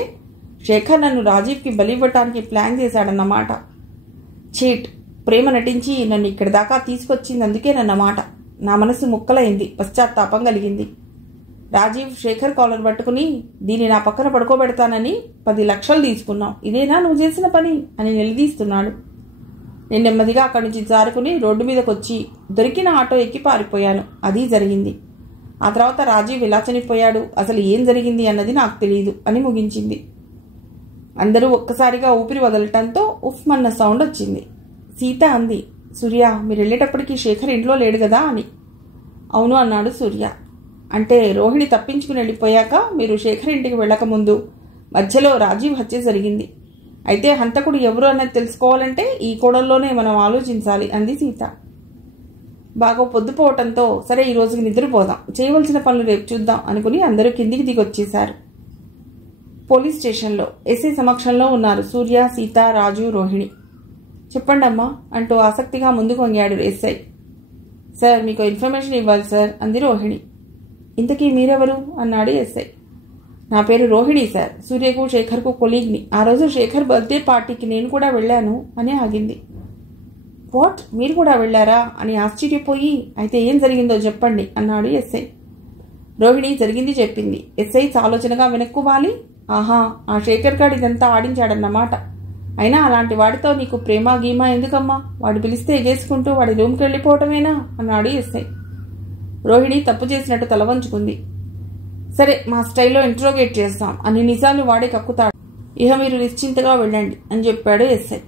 శేఖర్ నన్ను రాజీవ్కి బలివ్వటానికి ప్లాన్ చేశాడన్నమాట. చీట్. ప్రేమ నటించి నన్ను ఇక్కడి దాకా తీసుకొచ్చింది అందుకేనన్నమాట. నా మనసు ముక్కలైంది. పశ్చాత్తాపం కలిగింది. రాజీవ్ శేఖర్ కాలర్ పట్టుకుని, దీన్ని నా పక్కన పడుకోబెడతానని 10 లక్షలు తీసుకున్నావు, ఇదేనా నువ్వు చేసిన పని అని నిలదీస్తున్నాడు. నేను నెమ్మదిగా అక్కడి నుంచి జారుకుని రోడ్డు మీదకి వచ్చి దొరికిన ఆటో ఎక్కి పారిపోయాను. అది జరిగింది. ఆ తర్వాత రాజీవ్ ఎలా చనిపోయాడు, అసలు ఏం జరిగింది అన్నది నాకు తెలియదు అని ముగించింది. అందరూ ఒక్కసారిగా ఊపిరి వదలటంతో ఉఫ్ మన్న సౌండ్ వచ్చింది. సీత అంది, సూర్య మీరు వెళ్ళేటప్పటికీ శేఖర్ ఇంట్లో లేడు కదా అని. అవును అన్నాడు సూర్య. అంటే రోహిణి తప్పించుకుని వెళ్ళిపోయాక మీరు శేఖర్ ఇంటికి వెళ్ళకముందు మధ్యలో రాజీవ్ హత్య జరిగింది. అయితే హంతకుడు ఎవరు అన్నది తెలుసుకోవాలంటే ఈ కోణంలోనే మనం ఆలోచించాలి అంది సీత. బాగా పొద్దుపోవటంతో సరే ఈ రోజుకి నిద్రపోదాం, చేయవలసిన పనులు రేపు చూద్దాం అనుకుని అందరూ కిందికి దిగొచ్చేశారు. పోలీస్ స్టేషన్లో ఎస్ఐ సమక్షంలో ఉన్నారు సూర్య, సీత, రాజు, రోహిణి. చెప్పండమ్మా అంటూ ఆసక్తిగా ముందుకు వంగాడు ఎస్ఐ. సార్ మీకు ఇన్ఫర్మేషన్ ఇవ్వాలి సార్ అంది రోహిణి. ఇంతకీ మీరెవరు అన్నాడు ఎస్ఐ. నా పేరు రోహిణి సార్, సూర్యకు శేఖర్కు కొలీగ్ని. ఆ రోజు శేఖర్ బర్త్డే పార్టీకి నేను కూడా వెళ్ళాను అని ఆగింది. వాట్, మీరు కూడా వెళ్ళారా అని ఆశ్చర్యపోయి, అయితే ఏం జరిగిందో చెప్పండి అన్నాడు ఎస్ఐ. రోహిణి జరిగింది చెప్పింది. ఎస్ఐ ఆలోచనగా వెనక్కు వాలి, ఆహా ఆ శేఖర్ గారు ఇదంతా ఆడించాడన్నమాట. అయినా అలాంటి వాడితో నీకు ప్రేమ గీమా ఎందుకమ్మా, వాడు పిలిస్తే ఎగేసుకుంటూ వాడి రూమ్కి వెళ్ళిపోవటమేనా అన్నాడు ఎస్ఐ. రోహిణి తప్పు చేసినట్టు తల వంచుకుంది. సరే మా స్టైల్లో ఇంట్రోగేట్ చేస్తాం, అన్ని నిజాలు వాడే కక్కుతాడు, ఇహ మీరు నిశ్చింతగా వెళ్ళండి అని చెప్పాడు ఎస్ఐ.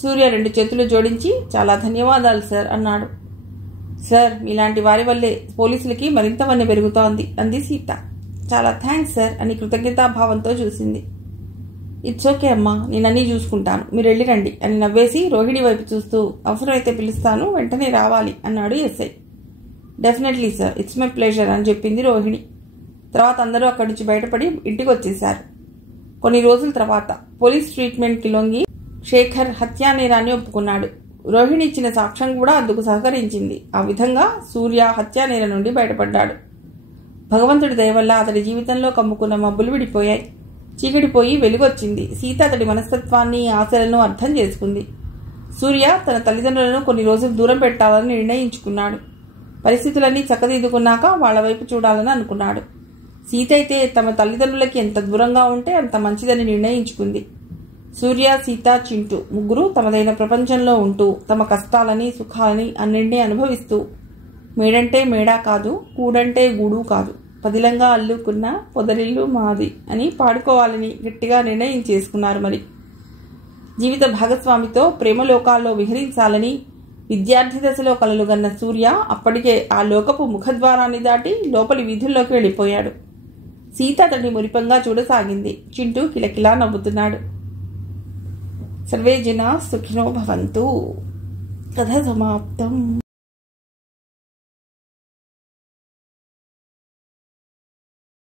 సూర్య 2 చేతులు జోడించి చాలా ధన్యవాదాలు సార్ అన్నాడు. సార్ మీలాంటి వారి వల్లే పోలీసులకి మరింత వన్నె పెరుగుతోంది అంది సీత. చాలా థ్యాంక్స్ సార్ అని కృతజ్ఞతాభావంతో చూసింది. ఇట్స్ ఓకే అమ్మా, నేను అన్నీ చూసుకుంటాను, మీరు వెళ్ళి రండి అని నవ్వేసి రోహిణి వైపు చూస్తూ అవసరమైతే పిలుస్తాను, వెంటనే రావాలి అన్నాడు SI. Definitely sir, it's my pleasure అని చెప్పింది రోహిణి. తర్వాత అందరూ అక్కడి నుంచి బయటపడి ఇంటికి వచ్చేశారు. కొన్ని రోజుల తర్వాత పోలీస్ ట్రీట్మెంట్కి లొంగి శేఖర్ హత్యా నేరాన్ని ఒప్పుకున్నాడు. రోహిణి ఇచ్చిన సాక్ష్యం కూడా అందుకు సహకరించింది. ఆ విధంగా సూర్య హత్యా నేరం నుండి బయటపడ్డాడు. భగవంతుడి దయ వల్ల అతడి జీవితంలో కమ్ముకున్న మబ్బులు విడిపోయాయి. చీకటిపోయి వెలుగొచ్చింది. సీత అతడి మనస్తత్వాన్ని, ఆశలను అర్థం చేసుకుంది. సూర్య తన తల్లిదండ్రులను కొన్ని రోజులు దూరం పెట్టాలని నిర్ణయించుకున్నాడు. పరిస్థితులన్నీ చక్కదిద్దుకున్నాక వాళ్ల వైపు చూడాలని అనుకున్నాడు. సీత అయితే తమ తల్లిదండ్రులకి ఎంత దూరంగా ఉంటే అంత మంచిదని నిర్ణయించుకుంది. సూర్య, సీత, చింటూ ముగ్గురు తమదైన ప్రపంచంలో ఉంటూ తమ కష్టాలని, సుఖాలని అన్నింటినీ అనుభవిస్తూ మేడంటే మేడా కాదు, కూడంటే గూడు కాదు, పదిలంగా అల్లుకున్న పొదరిల్లు మాది అని పాడుకోవాలని గట్టిగా నిర్ణయం చేసుకున్నారు. మరి జీవిత భాగస్వామితో ప్రేమలోకాల్లో విహరించాలని విద్యార్థి దశలో కలలుగన్న సూర్య అప్పటికే ఆ లోకపు ముఖద్వారాన్ని దాటి లోపలి వీధుల్లోకి వెళ్ళిపోయాడు. సీత అతన్ని మురిపంగా చూడసాగింది. చింటూ కిలకిలా నవ్వుతున్నాడు. సర్వే జనా సుఖినో భవంతు. కథ సమాప్తం.